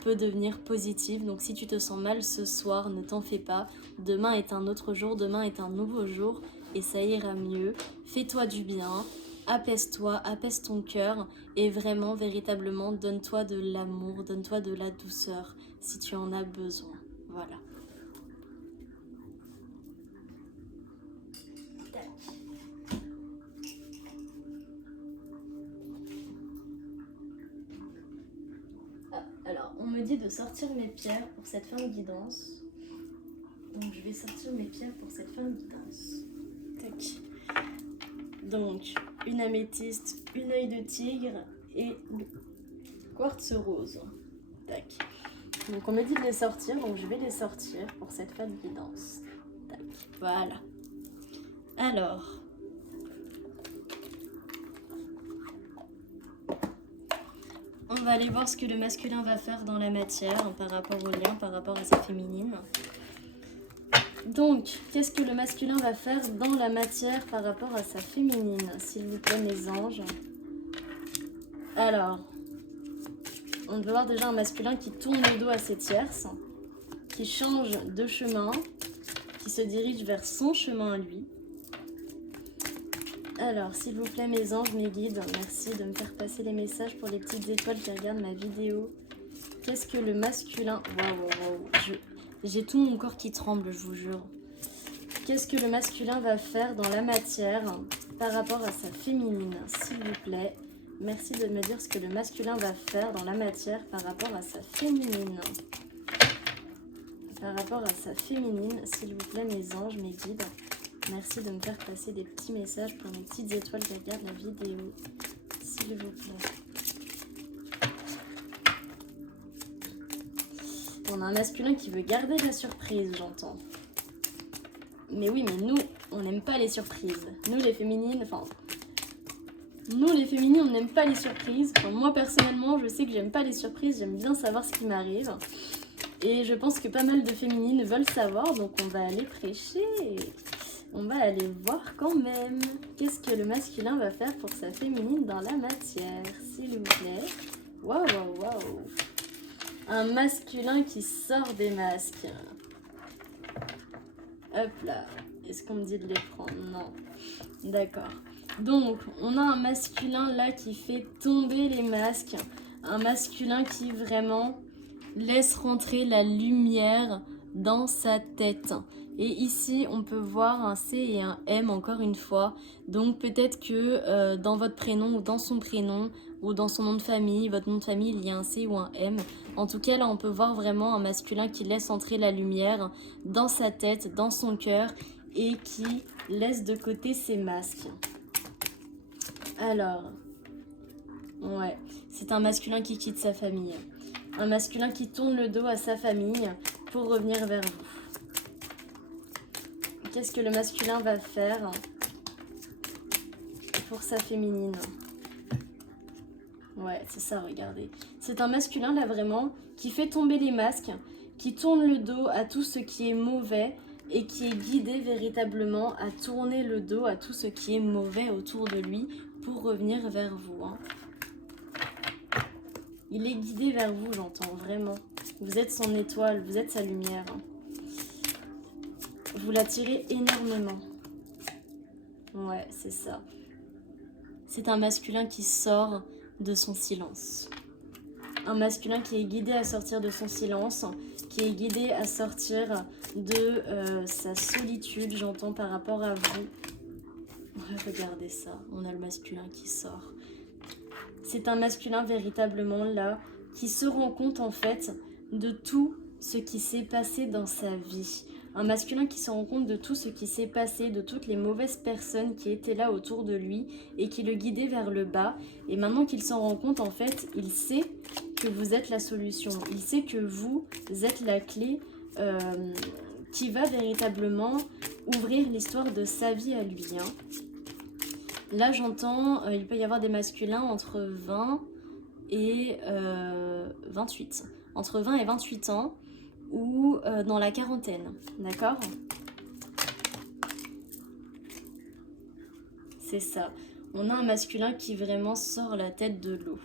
peut devenir positif. Donc si tu te sens mal ce soir, ne t'en fais pas. Demain est un autre jour. Demain est un nouveau jour. Et ça ira mieux. Fais-toi du bien. Apaise-toi, apaise ton cœur et vraiment, véritablement, donne-toi de l'amour, donne-toi de la douceur si tu en as besoin. Voilà. Ah, alors, on me dit de sortir mes pierres pour cette fin de guidance. Donc, je vais sortir mes pierres pour cette fin de guidance. Tac. Donc, une améthyste, une œil de tigre et le quartz rose. Tac. Donc on me dit de les sortir, donc je vais les sortir pour cette fin de guidance. Tac. Voilà. Alors. On va aller voir ce que le masculin va faire dans la matière par rapport au lien, par rapport à sa féminine. Donc, qu'est-ce que le masculin va faire dans la matière par rapport à sa féminine, s'il vous plaît, mes anges? Alors, on peut voir déjà un masculin qui tourne le dos à ses tierces, qui change de chemin, qui se dirige vers son chemin à lui. Alors, s'il vous plaît, mes anges, mes guides, merci de me faire passer les messages pour les petites étoiles qui regardent ma vidéo. Qu'est-ce que le masculin... Waouh, j'ai tout mon corps qui tremble, je vous jure. Qu'est-ce que le masculin va faire dans la matière par rapport à sa féminine, s'il vous plaît? Merci de me dire ce que le masculin va faire dans la matière par rapport à sa féminine. Par rapport à sa féminine, s'il vous plaît, mes anges, mes guides. Merci de me faire passer des petits messages pour les petites étoiles qui regardent la vidéo. S'il vous plaît. On a un masculin qui veut garder la surprise, j'entends. Mais oui, mais nous, on n'aime pas les surprises. Nous, les féminines, on n'aime pas les surprises. Enfin, moi, personnellement, je sais que j'aime pas les surprises. J'aime bien savoir ce qui m'arrive. Et je pense que pas mal de féminines veulent savoir. Donc, on va aller prêcher. On va aller voir quand même. Qu'est-ce que le masculin va faire pour sa féminine dans la matière, s'il vous plaît? Waouh, waouh, waouh. Un masculin qui sort des masques. Hop là. Est-ce qu'on me dit de les prendre? Non. D'accord. Donc, on a un masculin là qui fait tomber les masques. Un masculin qui vraiment laisse rentrer la lumière dans sa tête. Et ici, on peut voir un C et un M encore une fois. Donc, peut-être que dans votre prénom ou dans son prénom ou dans son nom de famille, votre nom de famille, il y a un C ou un M. En tout cas, là, on peut voir vraiment un masculin qui laisse entrer la lumière dans sa tête, dans son cœur et qui laisse de côté ses masques. Alors, ouais, c'est un masculin qui quitte sa famille. Un masculin qui tourne le dos à sa famille pour revenir vers vous. Qu'est-ce que le masculin va faire pour sa féminine? Ouais, c'est ça, regardez. C'est un masculin, là, vraiment, qui fait tomber les masques, qui tourne le dos à tout ce qui est mauvais et qui est guidé véritablement à tourner le dos à tout ce qui est mauvais autour de lui pour revenir vers vous. Hein. Il est guidé vers vous, j'entends, vraiment. Vous êtes son étoile, vous êtes sa lumière. Hein. Vous l'attirez énormément. Ouais, c'est ça. C'est un masculin qui sort de son silence. Un masculin qui est guidé à sortir de son silence, qui est guidé à sortir de sa solitude, j'entends, par rapport à vous. Ouais, regardez ça, on a le masculin qui sort. c'est un masculin véritablement là qui se rend compte en fait de tout ce qui s'est passé dans sa vie. Un masculin qui se rend compte de tout ce qui s'est passé, de toutes les mauvaises personnes qui étaient là autour de lui et qui le guidaient vers le bas. Et maintenant qu'il s'en rend compte, en fait, il sait que vous êtes la solution. Il sait que vous êtes la clé qui va véritablement ouvrir l'histoire de sa vie à lui. Là, j'entends, il peut y avoir des masculins entre 20 et 28. Entre 20 et 28 ans ou dans la quarantaine, d'accord? C'est ça. On a un masculin qui vraiment sort la tête de l'eau.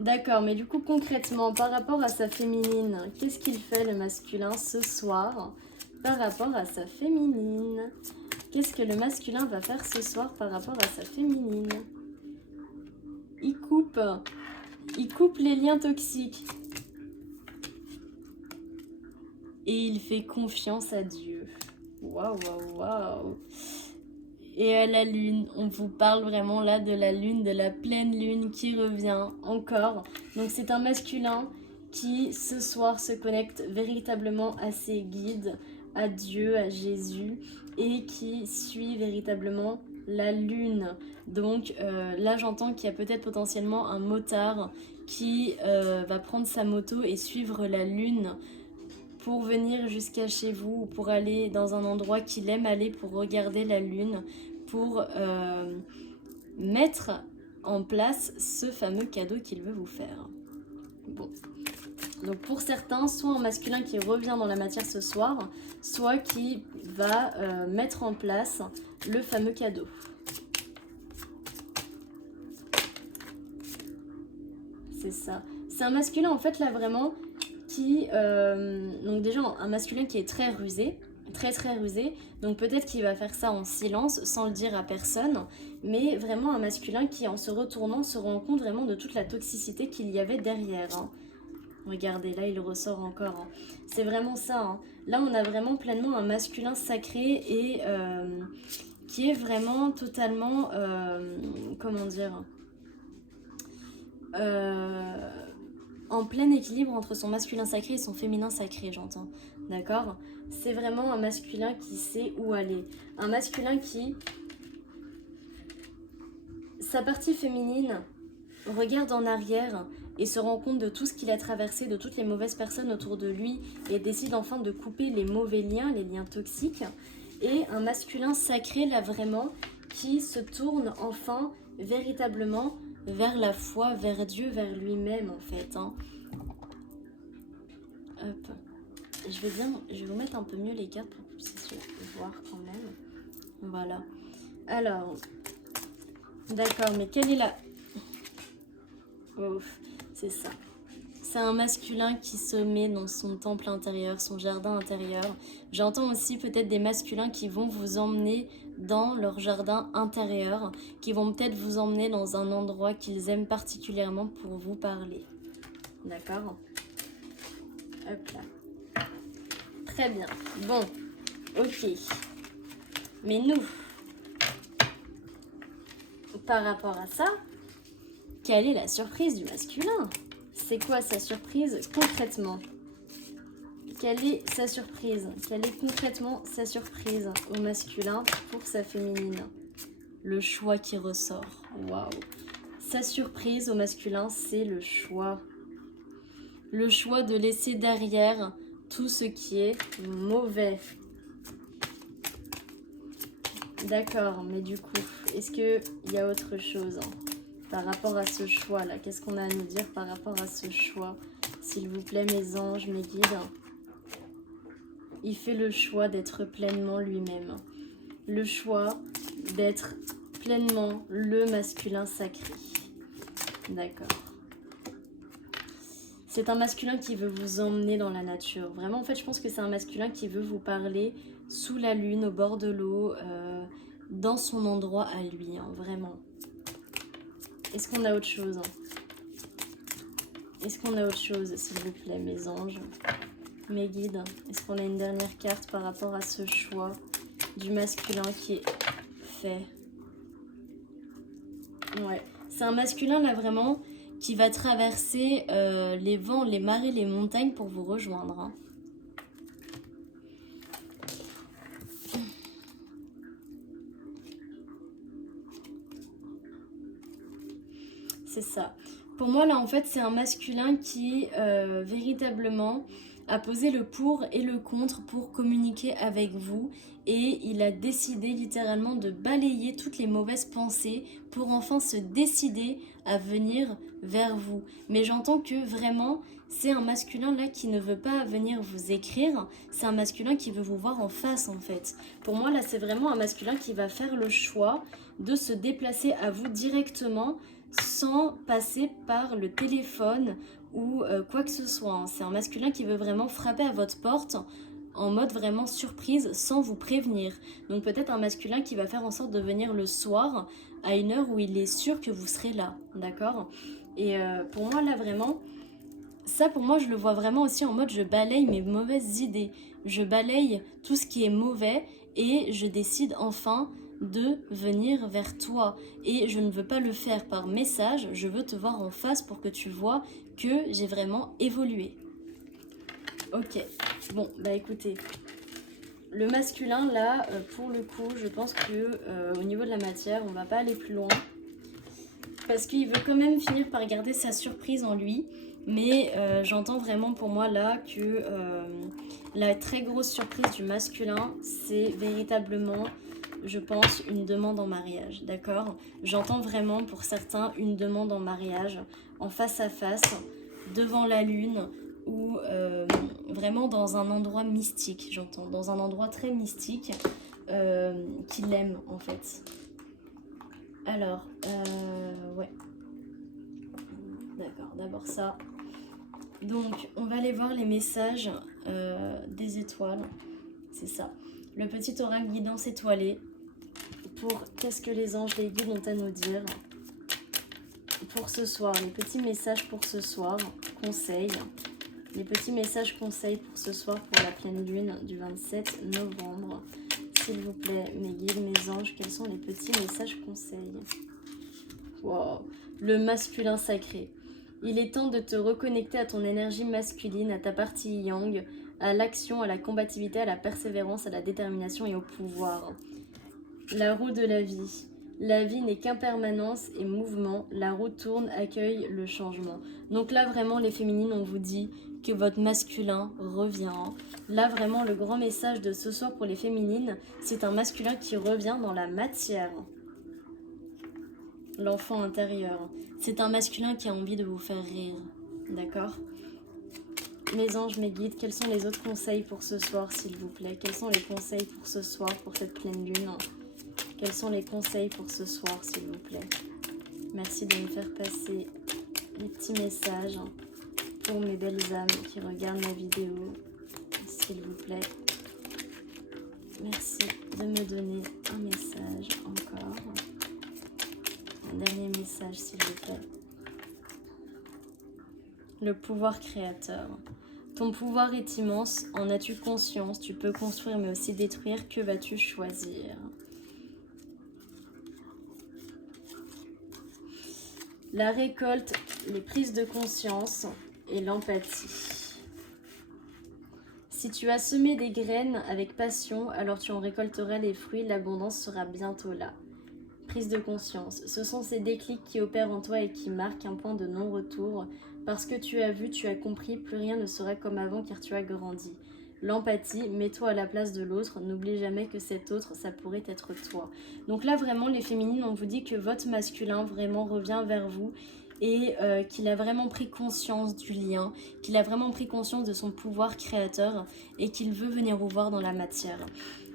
D'accord, mais du coup, concrètement, par rapport à sa féminine, qu'est-ce qu'il fait le masculin ce soir par rapport à sa féminine? Qu'est-ce que le masculin va faire ce soir par rapport à sa féminine? Il coupe les liens toxiques. Et il fait confiance à Dieu. Waouh, waouh, waouh. Et à la lune, on vous parle vraiment là de la lune, de la pleine lune qui revient encore. Donc c'est un masculin qui ce soir se connecte véritablement à ses guides, à Dieu, à Jésus, et qui suit véritablement la lune. Donc là j'entends qu'il y a peut-être potentiellement un motard qui va prendre sa moto et suivre la lune pour venir jusqu'à chez vous ou pour aller dans un endroit qu'il aime aller pour regarder la lune, pour mettre en place ce fameux cadeau qu'il veut vous faire. Bon. Donc pour certains, soit un masculin qui revient dans la matière ce soir, soit qui va mettre en place le fameux cadeau. C'est ça. C'est un masculin en fait là vraiment qui... donc déjà un masculin qui est très rusé, très rusé, donc peut-être qu'il va faire ça en silence sans le dire à personne, mais vraiment un masculin qui en se retournant se rend compte vraiment de toute la toxicité qu'il y avait derrière. Regardez, là il ressort encore. C'est vraiment ça. Là on a vraiment pleinement un masculin sacré et qui est vraiment totalement, comment dire, en plein équilibre entre son masculin sacré et son féminin sacré, j'entends. D'accord? C'est vraiment un masculin qui sait où aller. Un masculin qui, sa partie féminine, regarde en arrière et se rend compte de tout ce qu'il a traversé, de toutes les mauvaises personnes autour de lui et décide enfin de couper les mauvais liens, les liens toxiques. Et un masculin sacré, là vraiment, qui se tourne enfin véritablement vers la foi, vers Dieu, vers lui-même en fait. Hop. Je vais vous mettre un peu mieux les cartes pour que vous puissiez voir quand même. Voilà. Alors, d'accord, mais quelle est la... Ouf, c'est ça. C'est un masculin qui se met dans son temple intérieur, son jardin intérieur. J'entends aussi peut-être des masculins qui vont vous emmener dans leur jardin intérieur, qui vont peut-être vous emmener dans un endroit qu'ils aiment particulièrement pour vous parler. D'accord? Hop là. Très bien. Bon, ok. Mais nous, par rapport à ça, quelle est la surprise du masculin? C'est quoi sa surprise concrètement? Quelle est sa surprise? Quelle est concrètement sa surprise au masculin pour sa féminine? Le choix qui ressort. Waouh! Sa surprise au masculin, c'est le choix. Le choix de laisser derrière tout ce qui est mauvais. D'accord, mais du coup, est-ce qu'il y a autre chose par rapport à ce choix-là? Qu'est-ce qu'on a à nous dire par rapport à ce choix? S'il vous plaît, mes anges, mes guides. Il fait le choix d'être pleinement lui-même. Le choix d'être pleinement le masculin sacré. D'accord. C'est un masculin qui veut vous emmener dans la nature. Vraiment, en fait, je pense que c'est un masculin qui veut vous parler sous la lune, au bord de l'eau, dans son endroit à lui, vraiment. Est-ce qu'on a autre chose? Est-ce qu'on a autre chose, s'il vous plaît, mes anges, mes guides? Est-ce qu'on a une dernière carte par rapport à ce choix du masculin qui est fait? Ouais, C'est un masculin là vraiment qui va traverser les vents, les marées, les montagnes pour vous rejoindre. Hein. C'est ça. Pour moi là en fait c'est un masculin qui véritablement a posé le pour et le contre pour communiquer avec vous et il a décidé littéralement de balayer toutes les mauvaises pensées pour enfin se décider à venir vers vous. Mais j'entends que vraiment c'est un masculin là qui ne veut pas venir vous écrire, c'est un masculin qui veut vous voir en face en fait. Pour moi là c'est vraiment un masculin qui va faire le choix de se déplacer à vous directement sans passer par le téléphone ou quoi que ce soit. Hein. C'est un masculin qui veut vraiment frapper à votre porte en mode vraiment surprise sans vous prévenir. Donc peut-être un masculin qui va faire en sorte de venir le soir à une heure où il est sûr que vous serez là, d'accord? Et pour moi là vraiment, ça pour moi je le vois vraiment aussi en mode je balaye mes mauvaises idées. Je balaye tout ce qui est mauvais et je décide enfin de venir vers toi. Et je ne veux pas le faire par message, je veux te voir en face pour que tu vois que j'ai vraiment évolué. Ok, bon, bah écoutez, le masculin là, pour le coup, je pense que au niveau de la matière, on va pas aller plus loin. Parce qu'il veut quand même finir par garder sa surprise en lui. Mais j'entends vraiment pour moi là que la très grosse surprise du masculin, c'est véritablement, je pense, une demande en mariage, d'accord? J'entends vraiment pour certains une demande en mariage, en face à face, devant la lune, ou vraiment dans un endroit mystique, j'entends, dans un endroit très mystique, qu'il aime en fait. Alors, ouais. D'accord, d'abord ça. Donc, on va aller voir les messages des étoiles. C'est ça. Le petit oracle guidance étoilé. Pour qu'est-ce que les anges, les guides ont à nous dire pour ce soir. Les petits messages pour ce soir. Conseils. Les petits messages conseils pour ce soir pour la pleine lune du 27 novembre. S'il vous plaît, mes guides, mes anges, quels sont les petits messages conseils? Wow. Le masculin sacré. Il est temps de te reconnecter à ton énergie masculine, à ta partie yang, à l'action, à la combativité, à la persévérance, à la détermination et au pouvoir. La roue de la vie. La vie n'est qu'impermanence et mouvement. La roue tourne, accueille le changement. Donc là, vraiment, les féminines, on vous dit que votre masculin revient. Là, vraiment, le grand message de ce soir pour les féminines, c'est un masculin qui revient dans la matière. L'enfant intérieur. C'est un masculin qui a envie de vous faire rire. D'accord? Mes anges, mes guides, quels sont les autres conseils pour ce soir, s'il vous plaît? Quels sont les conseils pour ce soir, pour cette pleine lune? Quels sont les conseils pour ce soir, s'il vous plaît? Merci de me faire passer les petits messages pour mes belles âmes qui regardent ma vidéo, s'il vous plaît. Merci de me donner un message encore. Un dernier message, s'il vous plaît. Le pouvoir créateur. Ton pouvoir est immense. En as-tu conscience? Tu peux construire mais aussi détruire. Que vas-tu choisir? La récolte, les prises de conscience et l'empathie. Si tu as semé des graines avec passion, alors tu en récolteras les fruits. L'abondance sera bientôt là. Prise de conscience. Ce sont ces déclics qui opèrent en toi et qui marquent un point de non-retour. Parce que tu as vu, tu as compris, plus rien ne sera comme avant car tu as grandi. L'empathie, mets-toi à la place de l'autre. N'oublie jamais que cet autre, ça pourrait être toi. Donc là, vraiment, les féminines, on vous dit que votre masculin vraiment revient vers vous et qu'il a vraiment pris conscience du lien, qu'il a vraiment pris conscience de son pouvoir créateur et qu'il veut venir vous voir dans la matière.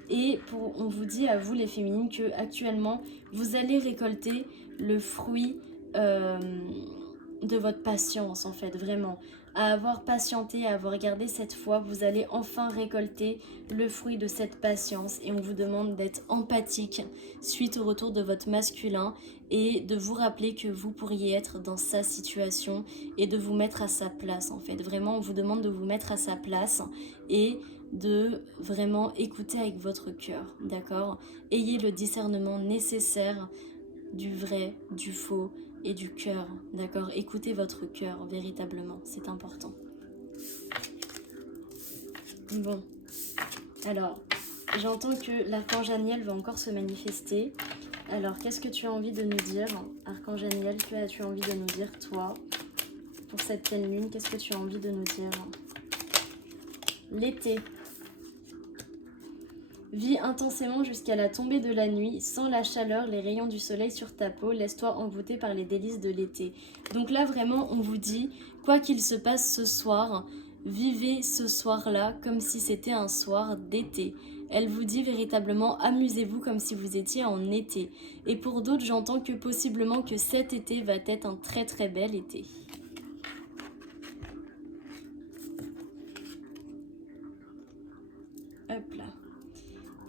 Et on vous dit à vous les féminines que actuellement vous allez récolter le fruit de votre patience en fait, vraiment. À avoir patienté, à avoir gardé cette foi, vous allez enfin récolter le fruit de cette patience. Et on vous demande d'être empathique suite au retour de votre masculin et de vous rappeler que vous pourriez être dans sa situation et de vous mettre à sa place en fait. Vraiment, on vous demande de vous mettre à sa place et de vraiment écouter avec votre cœur, d'accord? Ayez le discernement nécessaire du vrai, du faux, et du cœur, d'accord? Écoutez votre cœur, véritablement, c'est important. Bon, alors, j'entends que l'archange Aniel va encore se manifester. Alors, qu'est-ce que tu as envie de nous dire, archange Aniel? Que as-tu envie de nous dire, toi, pour cette pleine lune? Qu'est-ce que tu as envie de nous dire? L'été. Vis intensément jusqu'à la tombée de la nuit, sans la chaleur, les rayons du soleil sur ta peau, laisse-toi envoûter par les délices de l'été. Donc là, vraiment, on vous dit, quoi qu'il se passe ce soir, vivez ce soir-là comme si c'était un soir d'été. Elle vous dit véritablement, amusez-vous comme si vous étiez en été. Et pour d'autres, j'entends que possiblement que cet été va être un très très bel été. Hop là.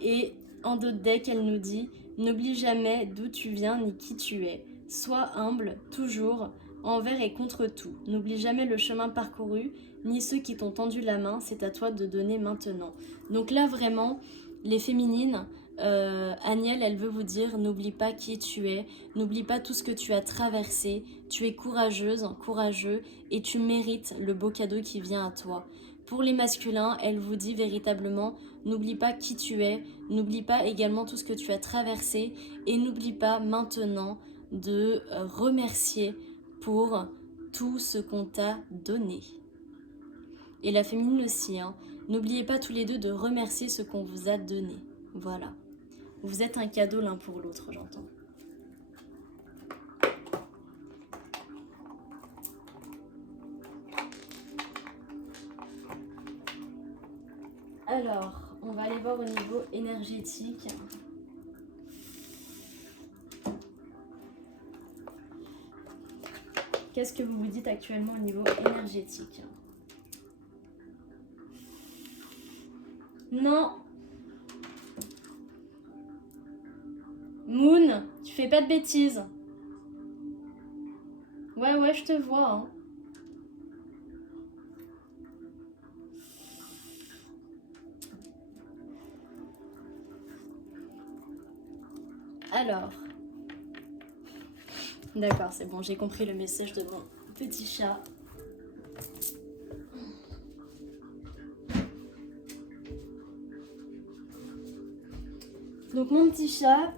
Et en d'autres decks, elle nous dit « N'oublie jamais d'où tu viens ni qui tu es. Sois humble, toujours, envers et contre tout. N'oublie jamais le chemin parcouru, ni ceux qui t'ont tendu la main, c'est à toi de donner maintenant. » Donc là, vraiment, les féminines, Aniel, elle veut vous dire « N'oublie pas qui tu es, n'oublie pas tout ce que tu as traversé. Tu es courageuse, courageux, et tu mérites le beau cadeau qui vient à toi. » Pour les masculins, elle vous dit véritablement, n'oublie pas qui tu es, n'oublie pas également tout ce que tu as traversé et n'oublie pas maintenant de remercier pour tout ce qu'on t'a donné. Et la féminine aussi, hein. N'oubliez pas tous les deux de remercier ce qu'on vous a donné. Voilà. Vous êtes un cadeau l'un pour l'autre, j'entends. Alors, on va aller voir au niveau énergétique. Qu'est-ce que vous vous dites actuellement au niveau énergétique? Non. Moon, tu fais pas de bêtises. Ouais, je te vois, hein. Alors, d'accord, c'est bon, j'ai compris le message de mon petit chat. Donc mon petit chat,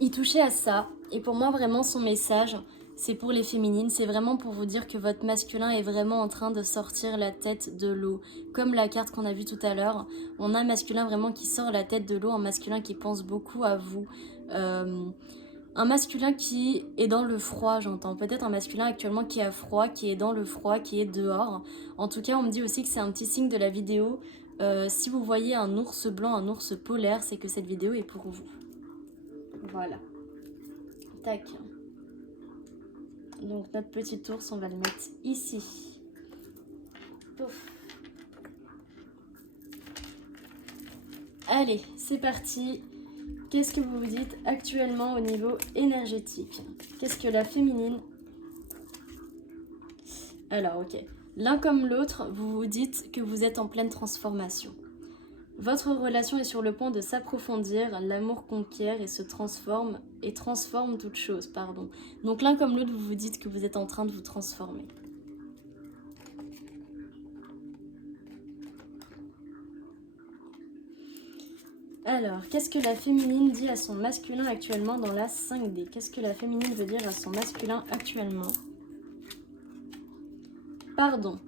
il touchait à ça, et pour moi vraiment son message, c'est pour les féminines, c'est vraiment pour vous dire que votre masculin est vraiment en train de sortir la tête de l'eau. Comme la carte qu'on a vue tout à l'heure, on a un masculin vraiment qui sort la tête de l'eau, un masculin qui pense beaucoup à vous. Un masculin qui est dans le froid, j'entends. Peut-être un masculin actuellement qui a froid, qui est dans le froid, qui est dehors. En tout cas, on me dit aussi que c'est un petit signe de la vidéo. Si vous voyez un ours blanc, un ours polaire, c'est que cette vidéo est pour vous. Voilà. Tac. Donc notre petit ours, on va le mettre ici. Pouf. Allez, c'est parti. Qu'est-ce que vous vous dites actuellement au niveau énergétique? Qu'est-ce que la féminine... Alors, ok. L'un comme l'autre, vous vous dites que vous êtes en pleine transformation. Votre relation est sur le point de s'approfondir, l'amour conquiert et se transforme, et transforme toute chose, pardon. Donc l'un comme l'autre, vous vous dites que vous êtes en train de vous transformer. Alors, qu'est-ce que la féminine dit à son masculin actuellement dans la 5D? Qu'est-ce que la féminine veut dire à son masculin actuellement? Pardon.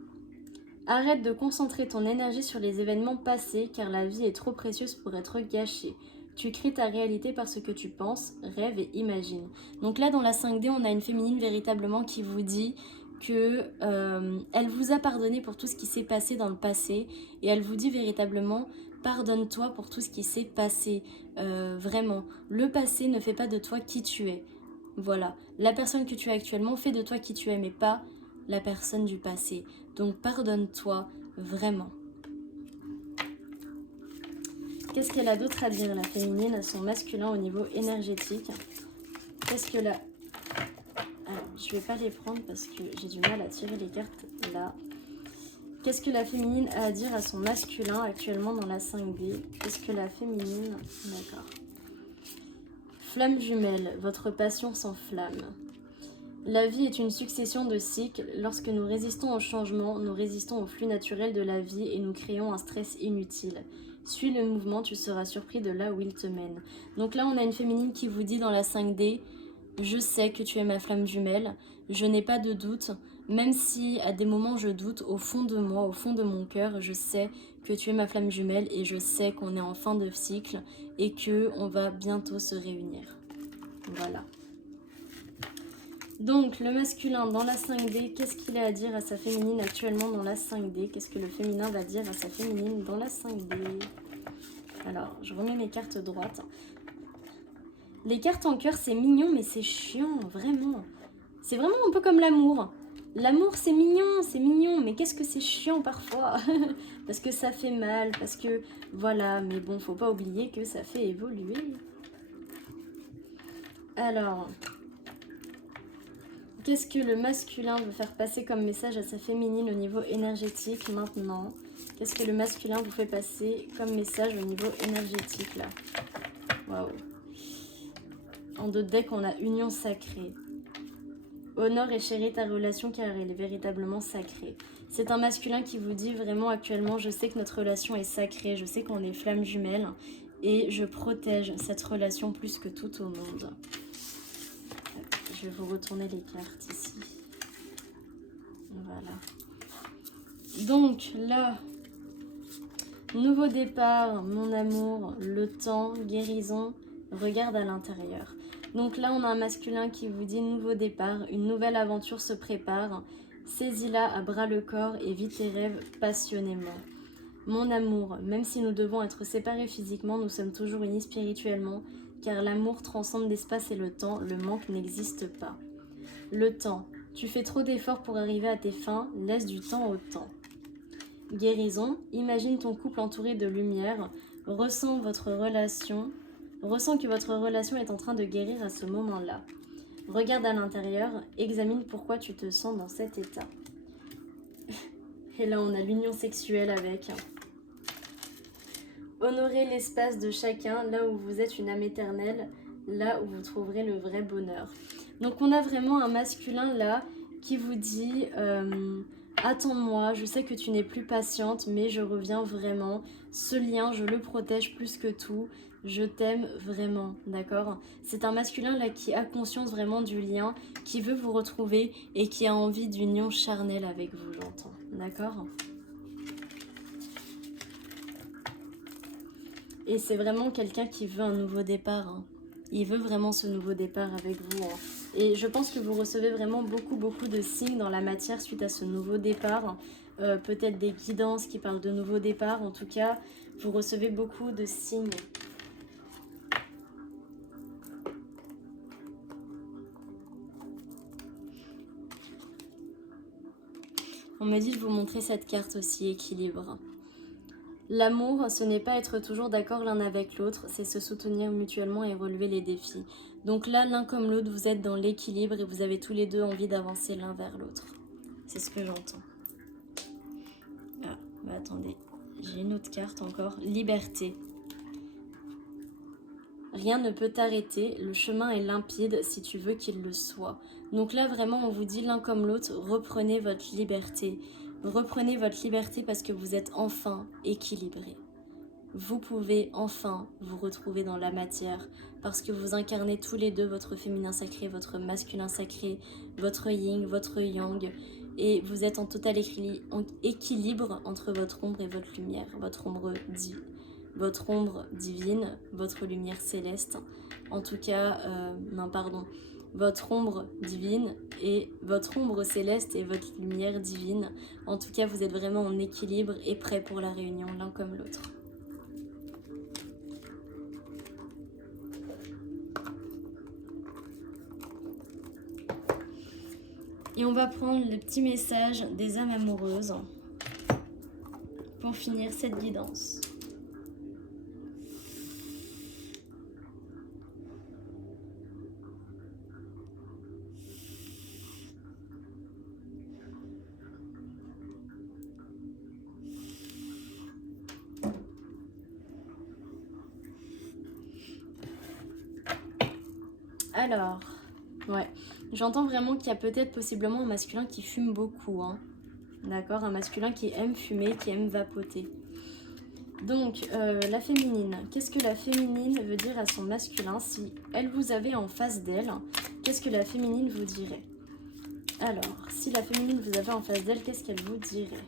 Arrête de concentrer ton énergie sur les événements passés car la vie est trop précieuse pour être gâchée. Tu crées ta réalité par ce que tu penses, rêves et imagines. Donc là, dans la 5D, on a une féminine véritablement qui vous dit que elle vous a pardonné pour tout ce qui s'est passé dans le passé et elle vous dit véritablement pardonne-toi pour tout ce qui s'est passé. Vraiment, le passé ne fait pas de toi qui tu es. Voilà, la personne que tu es actuellement fait de toi qui tu es, mais pas la personne du passé. Donc pardonne-toi vraiment. Qu'est-ce qu'elle a d'autre à dire, la féminine, à son masculin au niveau énergétique? Qu'est-ce que la... Alors, je vais pas les prendre parce que j'ai du mal à tirer les cartes là. Qu'est-ce que la féminine a à dire à son masculin actuellement dans la 5D? Qu'est-ce que la féminine... D'accord. Flamme jumelle, votre passion s'enflamme. La vie est une succession de cycles. Lorsque nous résistons au changement, nous résistons au flux naturel de la vie et nous créons un stress inutile. Suis le mouvement, tu seras surpris de là où il te mène. Donc là, on a une féminine qui vous dit dans la 5D, je sais que tu es ma flamme jumelle, je n'ai pas de doute, même si à des moments je doute, au fond de moi, au fond de mon cœur, je sais que tu es ma flamme jumelle et je sais qu'on est en fin de cycle et qu'on va bientôt se réunir. Voilà. Donc, le masculin dans la 5D, qu'est-ce qu'il a à dire à sa féminine actuellement dans la 5D? Qu'est-ce que le féminin va dire à sa féminine dans la 5D? Alors, je remets mes cartes droites. Les cartes en cœur, c'est mignon, mais c'est chiant, vraiment. C'est vraiment un peu comme l'amour. L'amour, c'est mignon, mais qu'est-ce que c'est chiant parfois? Parce que ça fait mal, parce que... Voilà, mais bon, faut pas oublier que ça fait évoluer. Alors... Qu'est-ce que le masculin veut faire passer comme message à sa féminine au niveau énergétique maintenant? Qu'est-ce que le masculin vous fait passer comme message au niveau énergétique là? Waouh. En deux decks, on a union sacrée. Honore et chéris ta relation car elle est véritablement sacrée. C'est un masculin qui vous dit vraiment actuellement, je sais que notre relation est sacrée, je sais qu'on est flammes jumelles et je protège cette relation plus que tout au monde. Je vais vous retourner les cartes ici. Voilà. Donc là, nouveau départ, mon amour, le temps, guérison, regarde à l'intérieur. Donc là, on a un masculin qui vous dit nouveau départ, une nouvelle aventure se prépare. Saisis-la à bras le corps et vis tes rêves passionnément. Mon amour, même si nous devons être séparés physiquement, nous sommes toujours unis spirituellement, car l'amour transcende l'espace et le temps, le manque n'existe pas. Le temps, tu fais trop d'efforts pour arriver à tes fins, laisse du temps au temps. Guérison, imagine ton couple entouré de lumière, ressens que votre relation est en train de guérir à ce moment-là. Regarde à l'intérieur, examine pourquoi tu te sens dans cet état. Et là, on a l'union sexuelle avec... Honorez l'espace de chacun, là où vous êtes une âme éternelle, là où vous trouverez le vrai bonheur. Donc on a vraiment un masculin là qui vous dit attends-moi, je sais que tu n'es plus patiente, mais je reviens vraiment. Ce lien, je le protège plus que tout. Je t'aime vraiment, d'accord? C'est un masculin là qui a conscience vraiment du lien, qui veut vous retrouver et qui a envie d'union charnelle avec vous, j'entends, d'accord? Et c'est vraiment quelqu'un qui veut un nouveau départ. Hein. Il veut vraiment ce nouveau départ avec vous. Hein. Et je pense que vous recevez vraiment beaucoup de signes dans la matière suite à ce nouveau départ. Peut-être des guidances qui parlent de nouveau départ. En tout cas, vous recevez beaucoup de signes. On me dit de vous montrer cette carte aussi, équilibre. L'amour, ce n'est pas être toujours d'accord l'un avec l'autre, c'est se soutenir mutuellement et relever les défis. Donc là, l'un comme l'autre, vous êtes dans l'équilibre et vous avez tous les deux envie d'avancer l'un vers l'autre. C'est ce que j'entends. Ah, bah attendez, j'ai une autre carte encore. Liberté. Rien ne peut t'arrêter, le chemin est limpide si tu veux qu'il le soit. Donc là, vraiment, on vous dit l'un comme l'autre, reprenez votre liberté. Reprenez votre liberté parce que vous êtes enfin équilibré. Vous pouvez enfin vous retrouver dans la matière parce que vous incarnez tous les deux votre féminin sacré, votre masculin sacré, votre yin, votre yang et vous êtes en total équilibre entre votre ombre et votre lumière, votre ombre divine, votre lumière céleste. En tout cas, votre ombre divine et votre ombre céleste et votre lumière divine. En tout cas, vous êtes vraiment en équilibre et prêts pour la réunion l'un comme l'autre. Et on va prendre le petit message des âmes amoureuses pour finir cette guidance. Alors, ouais, J'entends vraiment qu'il y a peut-être possiblement un masculin qui fume beaucoup, hein. D'accord, un masculin qui aime fumer, qui aime vapoter. Donc, la féminine. Qu'est-ce que la féminine veut dire à son masculin? Si elle vous avait en face d'elle, qu'est-ce que la féminine vous dirait? Alors, si la féminine vous avait en face d'elle, qu'est-ce qu'elle vous dirait?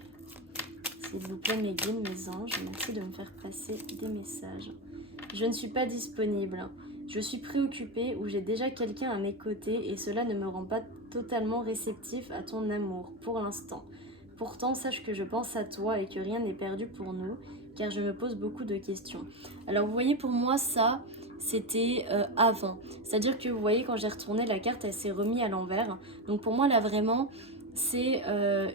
S'il vous plaît, mes guides, mes anges, merci de me faire passer des messages. Je ne suis pas disponible. Je suis préoccupée ou j'ai déjà quelqu'un à mes côtés et cela ne me rend pas totalement réceptif à ton amour, pour l'instant. Pourtant, sache que je pense à toi et que rien n'est perdu pour nous, car je me pose beaucoup de questions. Alors, vous voyez, pour moi, ça, c'était avant. C'est-à-dire que, vous voyez, quand j'ai retourné la carte, elle s'est remise à l'envers. Donc, pour moi, là, vraiment, c'est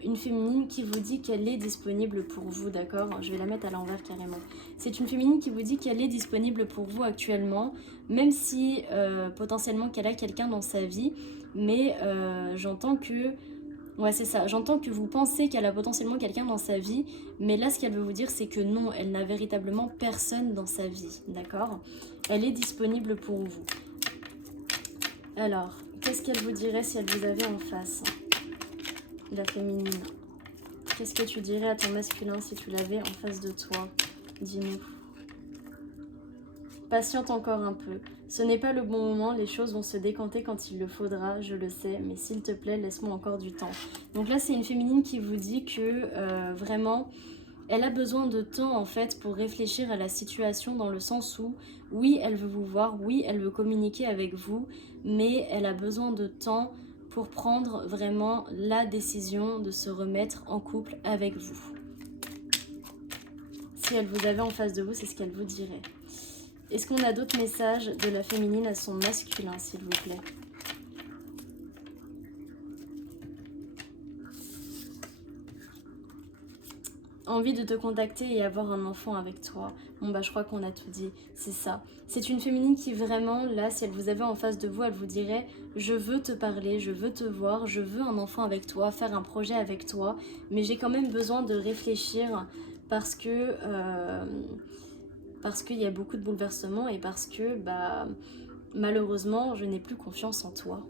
une féminine qui vous dit qu'elle est disponible pour vous, d'accord? Je vais la mettre à l'envers carrément. C'est une féminine qui vous dit qu'elle est disponible pour vous actuellement, même si potentiellement qu'elle a quelqu'un dans sa vie, mais j'entends que... Ouais, c'est ça. J'entends que vous pensez qu'elle a potentiellement quelqu'un dans sa vie, mais là, ce qu'elle veut vous dire, c'est que non, elle n'a véritablement personne dans sa vie, d'accord? Elle est disponible pour vous. Alors, qu'est-ce qu'elle vous dirait si elle vous avait en face, la féminine? Qu'est-ce que tu dirais à ton masculin si tu l'avais en face de toi? Dis-nous. Patiente encore un peu. Ce n'est pas le bon moment, les choses vont se décanter quand il le faudra, je le sais, mais s'il te plaît, laisse-moi encore du temps. Donc là, c'est une féminine qui vous dit que vraiment, elle a besoin de temps en fait pour réfléchir à la situation dans le sens où, oui, elle veut vous voir, oui, elle veut communiquer avec vous, mais elle a besoin de temps pour prendre vraiment la décision de se remettre en couple avec vous. Si elle vous avait en face de vous, c'est ce qu'elle vous dirait. Est-ce qu'on a d'autres messages de la féminine à son masculin, s'il vous plaît? Envie de te contacter et avoir un enfant avec toi. Bon bah je crois qu'on a tout dit, c'est ça. C'est une féminine qui vraiment, là, si elle vous avait en face de vous, elle vous dirait « Je veux te parler, je veux te voir, je veux un enfant avec toi, faire un projet avec toi, mais j'ai quand même besoin de réfléchir parce que... parce qu'il y a beaucoup de bouleversements et parce que bah, malheureusement je n'ai plus confiance en toi.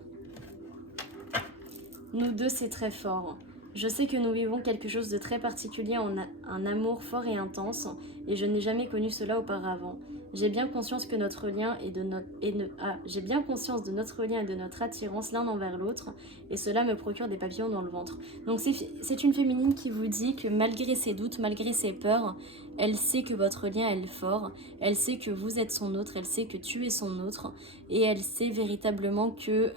Nous deux, c'est très fort. Je sais que nous vivons quelque chose de très particulier, un amour fort et intense, et je n'ai jamais connu cela auparavant. J'ai bien conscience que notre lien j'ai bien conscience de notre lien et de notre attirance l'un envers l'autre, et cela me procure des papillons dans le ventre. Donc c'est une féminine qui vous dit que malgré ses doutes, malgré ses peurs, elle sait que votre lien est fort, elle sait que vous êtes son autre, elle sait que tu es son autre, et elle sait véritablement que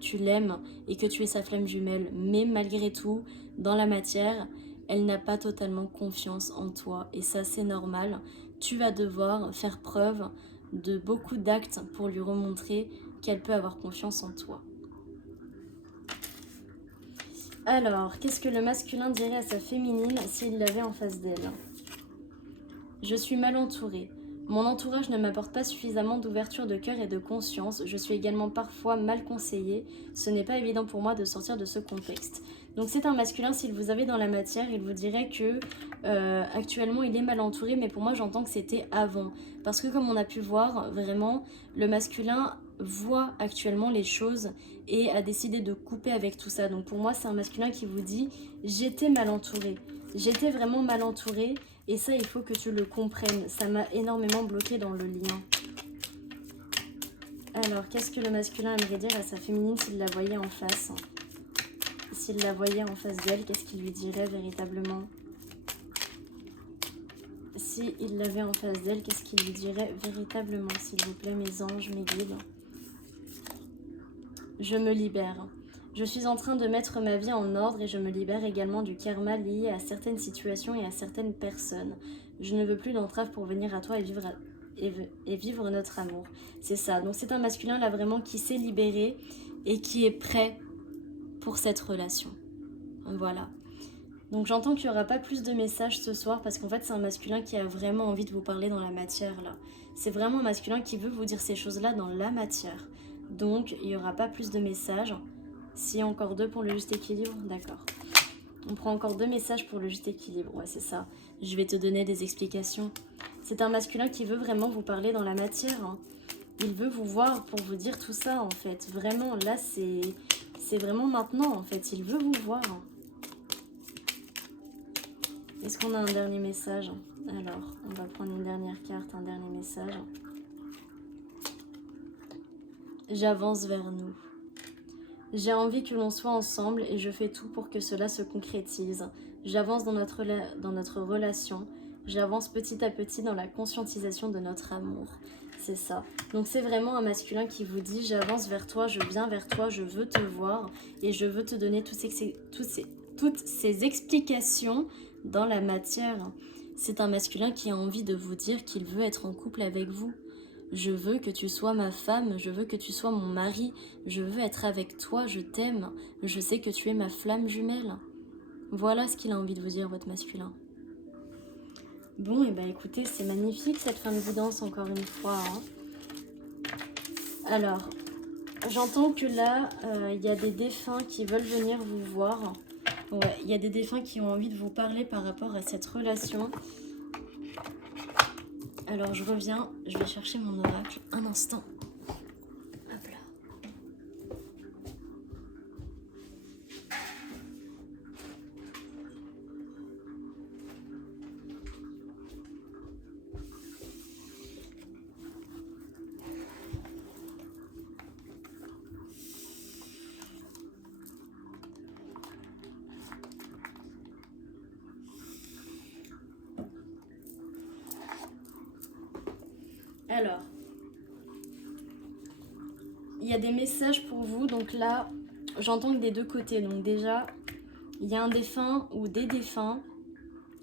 tu l'aimes et que tu es sa flamme jumelle. Mais malgré tout, dans la matière, elle n'a pas totalement confiance en toi, et ça c'est normal. Tu vas devoir faire preuve de beaucoup d'actes pour lui remontrer qu'elle peut avoir confiance en toi. Alors, qu'est-ce que le masculin dirait à sa féminine s'il l'avait en face d'elle? Je suis mal entourée. Mon entourage ne m'apporte pas suffisamment d'ouverture de cœur et de conscience. Je suis également parfois mal conseillée. Ce n'est pas évident pour moi de sortir de ce contexte. Donc c'est un masculin, s'il vous avait dans la matière, il vous dirait que actuellement il est mal entouré, mais pour moi j'entends que c'était avant. Parce que comme on a pu voir, vraiment, le masculin voit actuellement les choses et a décidé de couper avec tout ça. Donc pour moi c'est un masculin qui vous dit « j'étais mal entourée ». J'étais vraiment mal entourée et ça il faut que tu le comprennes. Ça m'a énormément bloqué dans le lien. Alors qu'est-ce que le masculin aimerait dire à sa féminine s'il la voyait en face? S'il la voyait en face d'elle, qu'est-ce qu'il lui dirait véritablement? S'il l'avait en face d'elle, qu'est-ce qu'il lui dirait véritablement? S'il vous plaît, mes anges, mes guides. Je me libère. Je suis en train de mettre ma vie en ordre et je me libère également du karma lié à certaines situations et à certaines personnes. Je ne veux plus d'entrave pour venir à toi et vivre notre amour. C'est ça. Donc c'est un masculin là vraiment qui s'est libéré et qui est prêt pour cette relation. Voilà. Donc j'entends qu'il n'y aura pas plus de messages ce soir parce qu'en fait c'est un masculin qui a vraiment envie de vous parler dans la matière là. C'est vraiment un masculin qui veut vous dire ces choses-là dans la matière. Donc il n'y aura pas plus de messages. Si encore 2 pour le juste équilibre, d'accord. On prend encore 2 messages pour le juste équilibre, ouais c'est ça. Je vais te donner des explications. C'est un masculin qui veut vraiment vous parler dans la matière. Hein. Il veut vous voir pour vous dire tout ça, en fait. Vraiment, là, c'est vraiment maintenant, en fait. Il veut vous voir. Est-ce qu'on a un dernier message? Alors, on va prendre une dernière carte, un dernier message. J'avance vers nous. J'ai envie que l'on soit ensemble et je fais tout pour que cela se concrétise. J'avance dans notre relation. J'avance petit à petit dans la conscientisation de notre amour. C'est ça. Donc c'est vraiment un masculin qui vous dit j'avance vers toi, je viens vers toi, je veux te voir et je veux te donner toutes ces explications dans la matière. C'est un masculin qui a envie de vous dire qu'il veut être en couple avec vous. Je veux que tu sois ma femme, je veux que tu sois mon mari, je veux être avec toi, je t'aime, je sais que tu es ma flamme jumelle. Voilà ce qu'il a envie de vous dire, votre masculin. Bon, et ben écoutez, c'est magnifique cette fin de guidance encore une fois. Hein. Alors, j'entends que là, il y a des défunts qui veulent venir vous voir. Ouais, il y a des défunts qui ont envie de vous parler par rapport à cette relation. Alors, je reviens, je vais chercher mon oracle un instant. Hop là. Alors, il y a des messages pour vous, donc là, j'entends que des deux côtés. Donc déjà, il y a un défunt ou des défunts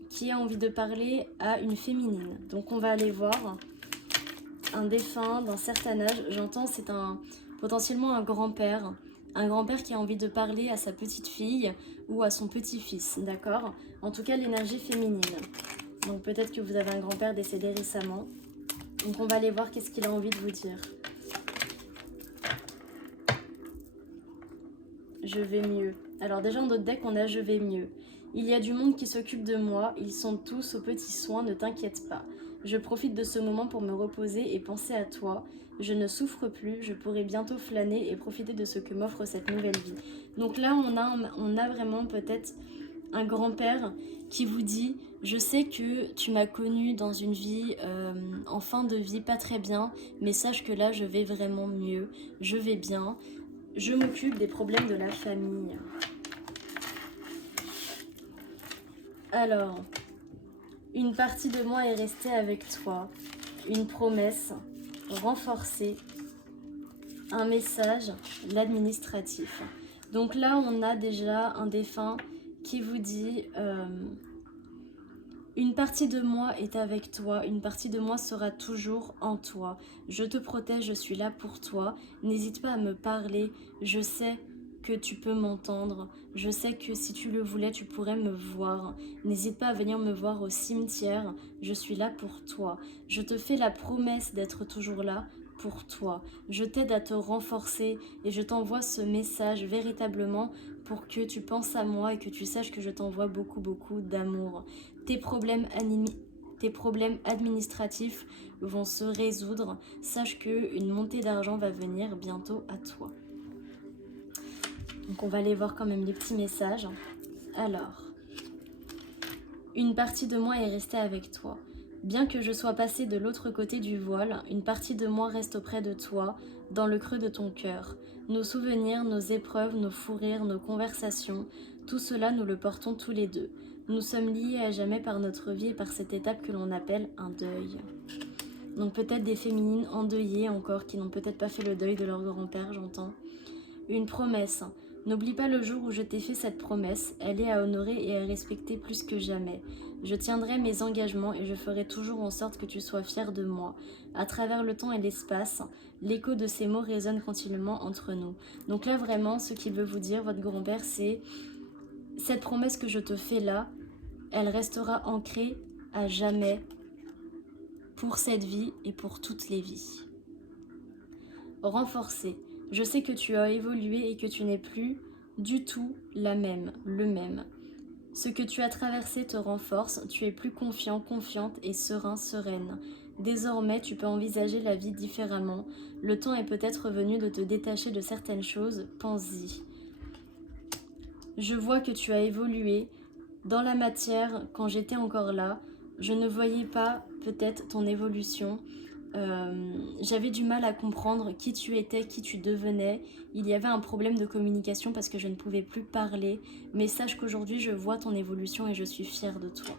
qui a envie de parler à une féminine. Donc on va aller voir un défunt d'un certain âge. J'entends c'est potentiellement un grand-père. Un grand-père qui a envie de parler à sa petite fille ou à son petit-fils, d'accord? En tout cas, l'énergie féminine. Donc peut-être que vous avez un grand-père décédé récemment. Donc on va aller voir qu'est-ce qu'il a envie de vous dire. Je vais mieux. Alors déjà, en notre deck, on a je vais mieux. Il y a du monde qui s'occupe de moi. Ils sont tous aux petits soins, ne t'inquiète pas. Je profite de ce moment pour me reposer et penser à toi. Je ne souffre plus, je pourrai bientôt flâner et profiter de ce que m'offre cette nouvelle vie. Donc là, on a vraiment peut-être un grand-père qui vous dit « Je sais que tu m'as connu dans une vie en fin de vie, pas très bien, mais sache que là, je vais vraiment mieux, je vais bien, je m'occupe des problèmes de la famille. » Alors, une partie de moi est restée avec toi, une promesse renforcée, un message, l'administratif. Donc là, on a déjà un défunt qui vous dit une partie de moi est avec toi, une partie de moi sera toujours en toi. Je te protège, je suis là pour toi. N'hésite pas à me parler, je sais que tu peux m'entendre. Je sais que si tu le voulais, tu pourrais me voir. N'hésite pas à venir me voir au cimetière, je suis là pour toi. Je te fais la promesse d'être toujours là pour toi. Je t'aide à te renforcer et je t'envoie ce message véritablement pour que tu penses à moi et que tu saches que je t'envoie beaucoup d'amour. Tes problèmes administratifs vont se résoudre. Sache qu'une montée d'argent va venir bientôt à toi. Donc on va aller voir quand même les petits messages. Alors, une partie de moi est restée avec toi. Bien que je sois passée de l'autre côté du voile, une partie de moi reste auprès de toi, dans le creux de ton cœur. Nos souvenirs, nos épreuves, nos fous rires, nos conversations, tout cela nous le portons tous les deux. Nous sommes liés à jamais par notre vie et par cette étape que l'on appelle un deuil. Donc peut-être des féminines endeuillées encore qui n'ont peut-être pas fait le deuil de leur grand-père, j'entends. Une promesse. N'oublie pas le jour où je t'ai fait cette promesse, elle est à honorer et à respecter plus que jamais. Je tiendrai mes engagements et je ferai toujours en sorte que tu sois fier de moi. À travers le temps et l'espace, l'écho de ces mots résonne continuellement entre nous. Donc là vraiment, ce qu'il veut vous dire, votre grand-père, c'est cette promesse que je te fais là, elle restera ancrée à jamais pour cette vie et pour toutes les vies. Renforcée. Je sais que tu as évolué et que tu n'es plus du tout le même. Ce que tu as traversé te renforce, tu es plus confiant, confiante et serein, sereine. Désormais, tu peux envisager la vie différemment. Le temps est peut-être venu de te détacher de certaines choses. Pense-y. Je vois que tu as évolué. Dans la matière, quand j'étais encore là, je ne voyais pas peut-être ton évolution. J'avais du mal à comprendre qui tu étais, qui tu devenais. Il y avait un problème de communication parce que je ne pouvais plus parler. Mais sache qu'aujourd'hui, je vois ton évolution et je suis fière de toi.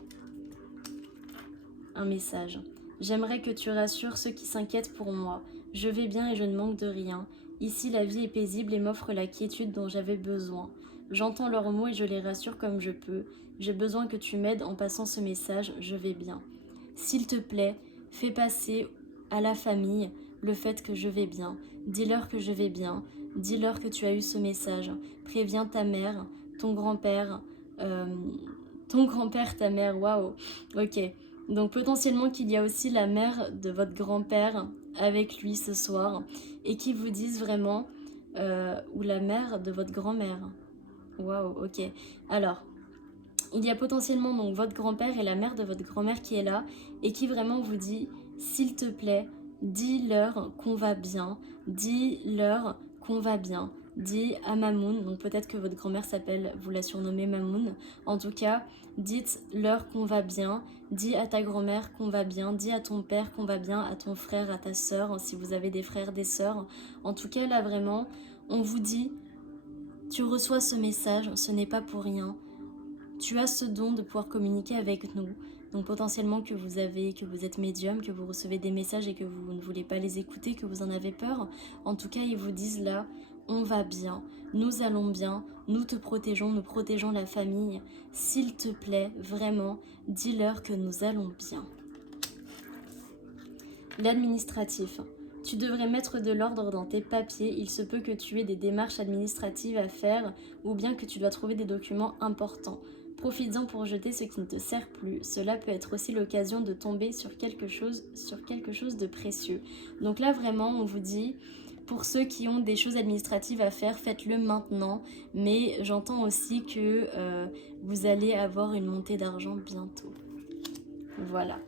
Un message. J'aimerais que tu rassures ceux qui s'inquiètent pour moi. Je vais bien et je ne manque de rien. Ici, la vie est paisible et m'offre la quiétude dont j'avais besoin. J'entends leurs mots et je les rassure comme je peux. J'ai besoin que tu m'aides en passant ce message. Je vais bien. S'il te plaît, fais passer à la famille le fait que je vais bien. Dis-leur que je vais bien. Dis-leur que tu as eu ce message. Préviens ta mère, ton grand-père, ta mère. Waouh. Ok. Donc potentiellement qu'il y a aussi la mère de votre grand-père avec lui ce soir et qui vous disent vraiment, ou la mère de votre grand-mère. Waouh, ok. Alors, il y a potentiellement donc votre grand-père et la mère de votre grand-mère qui est là et qui vraiment vous dit, s'il te plaît, dis-leur qu'on va bien, dis-leur qu'on va bien. Dis à Mamoun, donc peut-être que votre grand-mère s'appelle, vous la surnommez Mamoun. En tout cas, dites-leur qu'on va bien. Dis à ta grand-mère qu'on va bien. Dis à ton père qu'on va bien, à ton frère, à ta sœur, si vous avez des frères, des sœurs. En tout cas, là vraiment, on vous dit, tu reçois ce message, ce n'est pas pour rien. Tu as ce don de pouvoir communiquer avec nous. Donc potentiellement que vous êtes médium, que vous recevez des messages et que vous ne voulez pas les écouter, que vous en avez peur. En tout cas, ils vous disent là, on va bien, nous allons bien, nous te protégeons, nous protégeons la famille. S'il te plaît, vraiment, dis-leur que nous allons bien. L'administratif. Tu devrais mettre de l'ordre dans tes papiers. Il se peut que tu aies des démarches administratives à faire ou bien que tu dois trouver des documents importants. Profites-en pour jeter ce qui ne te sert plus. Cela peut être aussi l'occasion de tomber sur quelque chose de précieux. Donc là, vraiment, on vous dit, pour ceux qui ont des choses administratives à faire, faites-le maintenant. Mais j'entends aussi que vous allez avoir une montée d'argent bientôt. Voilà.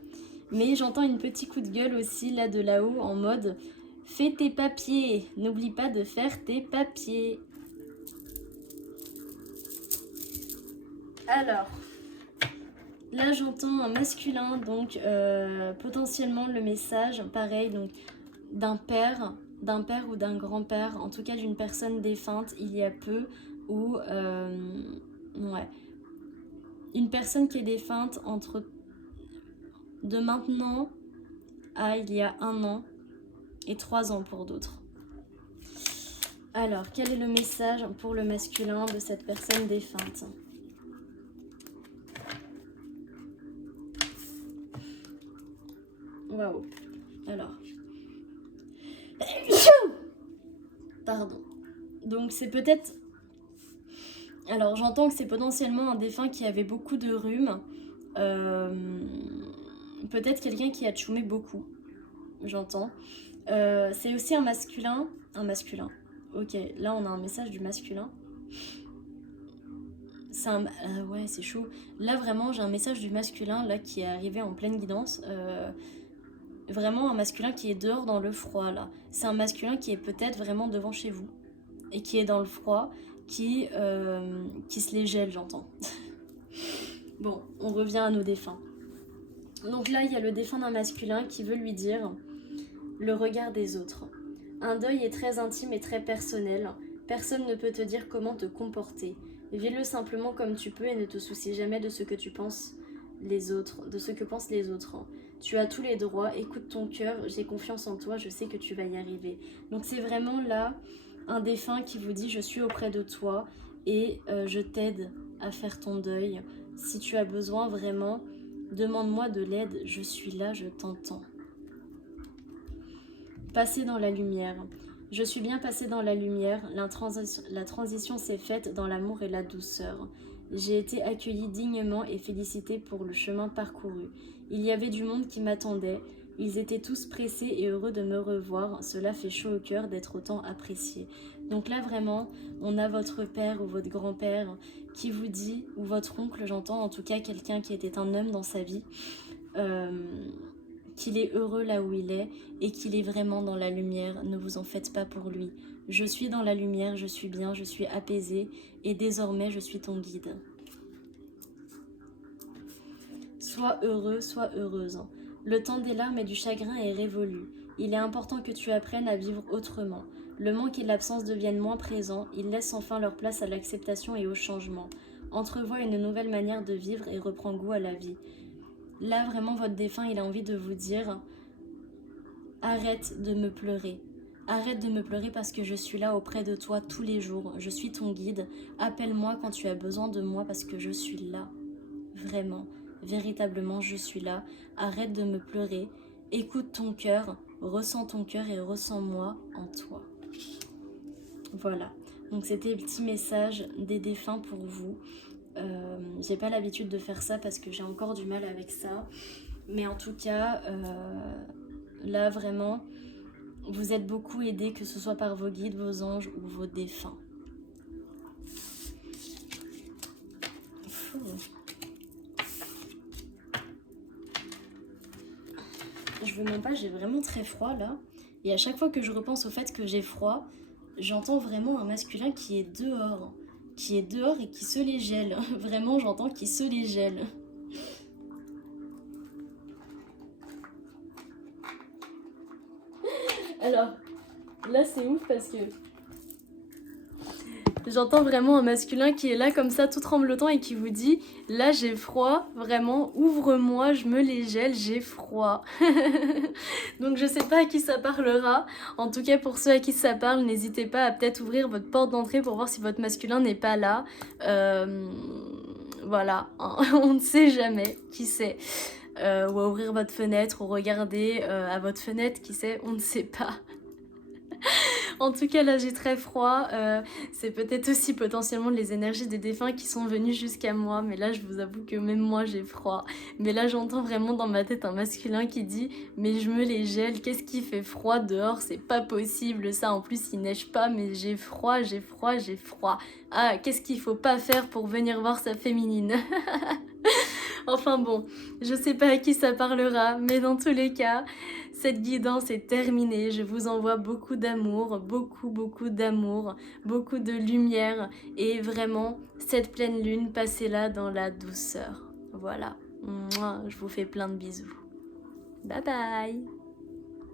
Mais j'entends une petite coup de gueule aussi là de là-haut en mode fais tes papiers, n'oublie pas de faire tes papiers. Alors, là j'entends un masculin, donc potentiellement le message, pareil, donc d'un père ou d'un grand-père, en tout cas d'une personne défunte il y a peu, ou ouais, une personne qui est défunte entre de maintenant à il y a 1 an et 3 ans pour d'autres. Alors, quel est le message pour le masculin de cette personne défunte ? Waouh. Alors. Pardon. Donc c'est peut-être... Alors j'entends que c'est potentiellement un défunt qui avait beaucoup de rhume. Peut-être quelqu'un qui a tchoumé beaucoup. J'entends. C'est aussi un masculin. Un masculin. Ok, là on a un message du masculin. C'est un... ouais, c'est chaud. Là vraiment j'ai un message du masculin là qui est arrivé en pleine guidance. Vraiment un masculin qui est dehors dans le froid là. C'est un masculin qui est peut-être vraiment devant chez vous. Et qui est dans le froid, qui se les gèle, j'entends. Bon, on revient à nos défunts. Donc là, il y a le défunt d'un masculin qui veut lui dire le regard des autres. Un deuil est très intime et très personnel. Personne ne peut te dire comment te comporter. Vis-le simplement comme tu peux et ne te soucie jamais de ce que tu penses les autres, de ce que pensent les autres. Tu as tous les droits, écoute ton cœur, j'ai confiance en toi, je sais que tu vas y arriver. Donc c'est vraiment là un défunt qui vous dit je suis auprès de toi et je t'aide à faire ton deuil. Si tu as besoin vraiment, demande-moi de l'aide, je suis là, je t'entends. Passer dans la lumière. Je suis bien passée dans la lumière, la transition s'est faite dans l'amour et la douceur. J'ai été accueillie dignement et félicitée pour le chemin parcouru. Il y avait du monde qui m'attendait, ils étaient tous pressés et heureux de me revoir, cela fait chaud au cœur d'être autant apprécié. Donc là vraiment, on a votre père ou votre grand-père qui vous dit, ou votre oncle j'entends, en tout cas quelqu'un qui était un homme dans sa vie, qu'il est heureux là où il est et qu'il est vraiment dans la lumière. Ne vous en faites pas pour lui. Je suis dans la lumière, je suis bien, je suis apaisée et désormais je suis ton guide. Sois heureux, sois heureuse. Le temps des larmes et du chagrin est révolu. Il est important que tu apprennes à vivre autrement. Le manque et l'absence deviennent moins présents, ils laissent enfin leur place à l'acceptation et au changement. Entrevois une nouvelle manière de vivre et reprends goût à la vie. Là, vraiment, votre défunt, il a envie de vous dire « Arrête de me pleurer. Arrête de me pleurer parce que je suis là auprès de toi tous les jours. Je suis ton guide. Appelle-moi quand tu as besoin de moi parce que je suis là. Vraiment, véritablement, je suis là. Arrête de me pleurer. Écoute ton cœur, ressens ton cœur et ressens-moi en toi. » Voilà, donc c'était le petit message des défunts pour vous. J'ai pas l'habitude de faire ça parce que j'ai encore du mal avec ça. Mais en tout cas, là vraiment, vous êtes beaucoup aidés, que ce soit par vos guides, vos anges ou vos défunts. Je vous mens pas, j'ai vraiment très froid là. Et à chaque fois que je repense au fait que j'ai froid, j'entends vraiment un masculin qui est dehors. Qui est dehors et qui se les gèle. Vraiment, j'entends qu'il se les gèle. Alors, là c'est ouf parce que j'entends vraiment un masculin qui est là comme ça tout tremblotant et qui vous dit « Là j'ai froid, vraiment, ouvre-moi, je me les gèle, j'ai froid. » Donc je sais pas à qui ça parlera. En tout cas pour ceux à qui ça parle, n'hésitez pas à peut-être ouvrir votre porte d'entrée pour voir si votre masculin n'est pas là. Voilà, on ne sait jamais, qui sait. Ou à ouvrir votre fenêtre ou regarder à votre fenêtre, qui sait, on ne sait pas. En tout cas, là, j'ai très froid. C'est peut-être aussi potentiellement les énergies des défunts qui sont venues jusqu'à moi. Mais là, je vous avoue que même moi, j'ai froid. Mais là, j'entends vraiment dans ma tête un masculin qui dit « Mais je me les gèle, qu'est-ce qui fait froid dehors? C'est pas possible, ça. En plus, il neige pas, mais j'ai froid, j'ai froid, j'ai froid. Ah, qu'est-ce qu'il faut pas faire pour venir voir sa féminine ?» Enfin bon, je sais pas à qui ça parlera, mais dans tous les cas, cette guidance est terminée. Je vous envoie beaucoup d'amour, beaucoup d'amour, beaucoup de lumière et vraiment, cette pleine lune, passez-la dans la douceur. Voilà, mouah, je vous fais plein de bisous. Bye bye!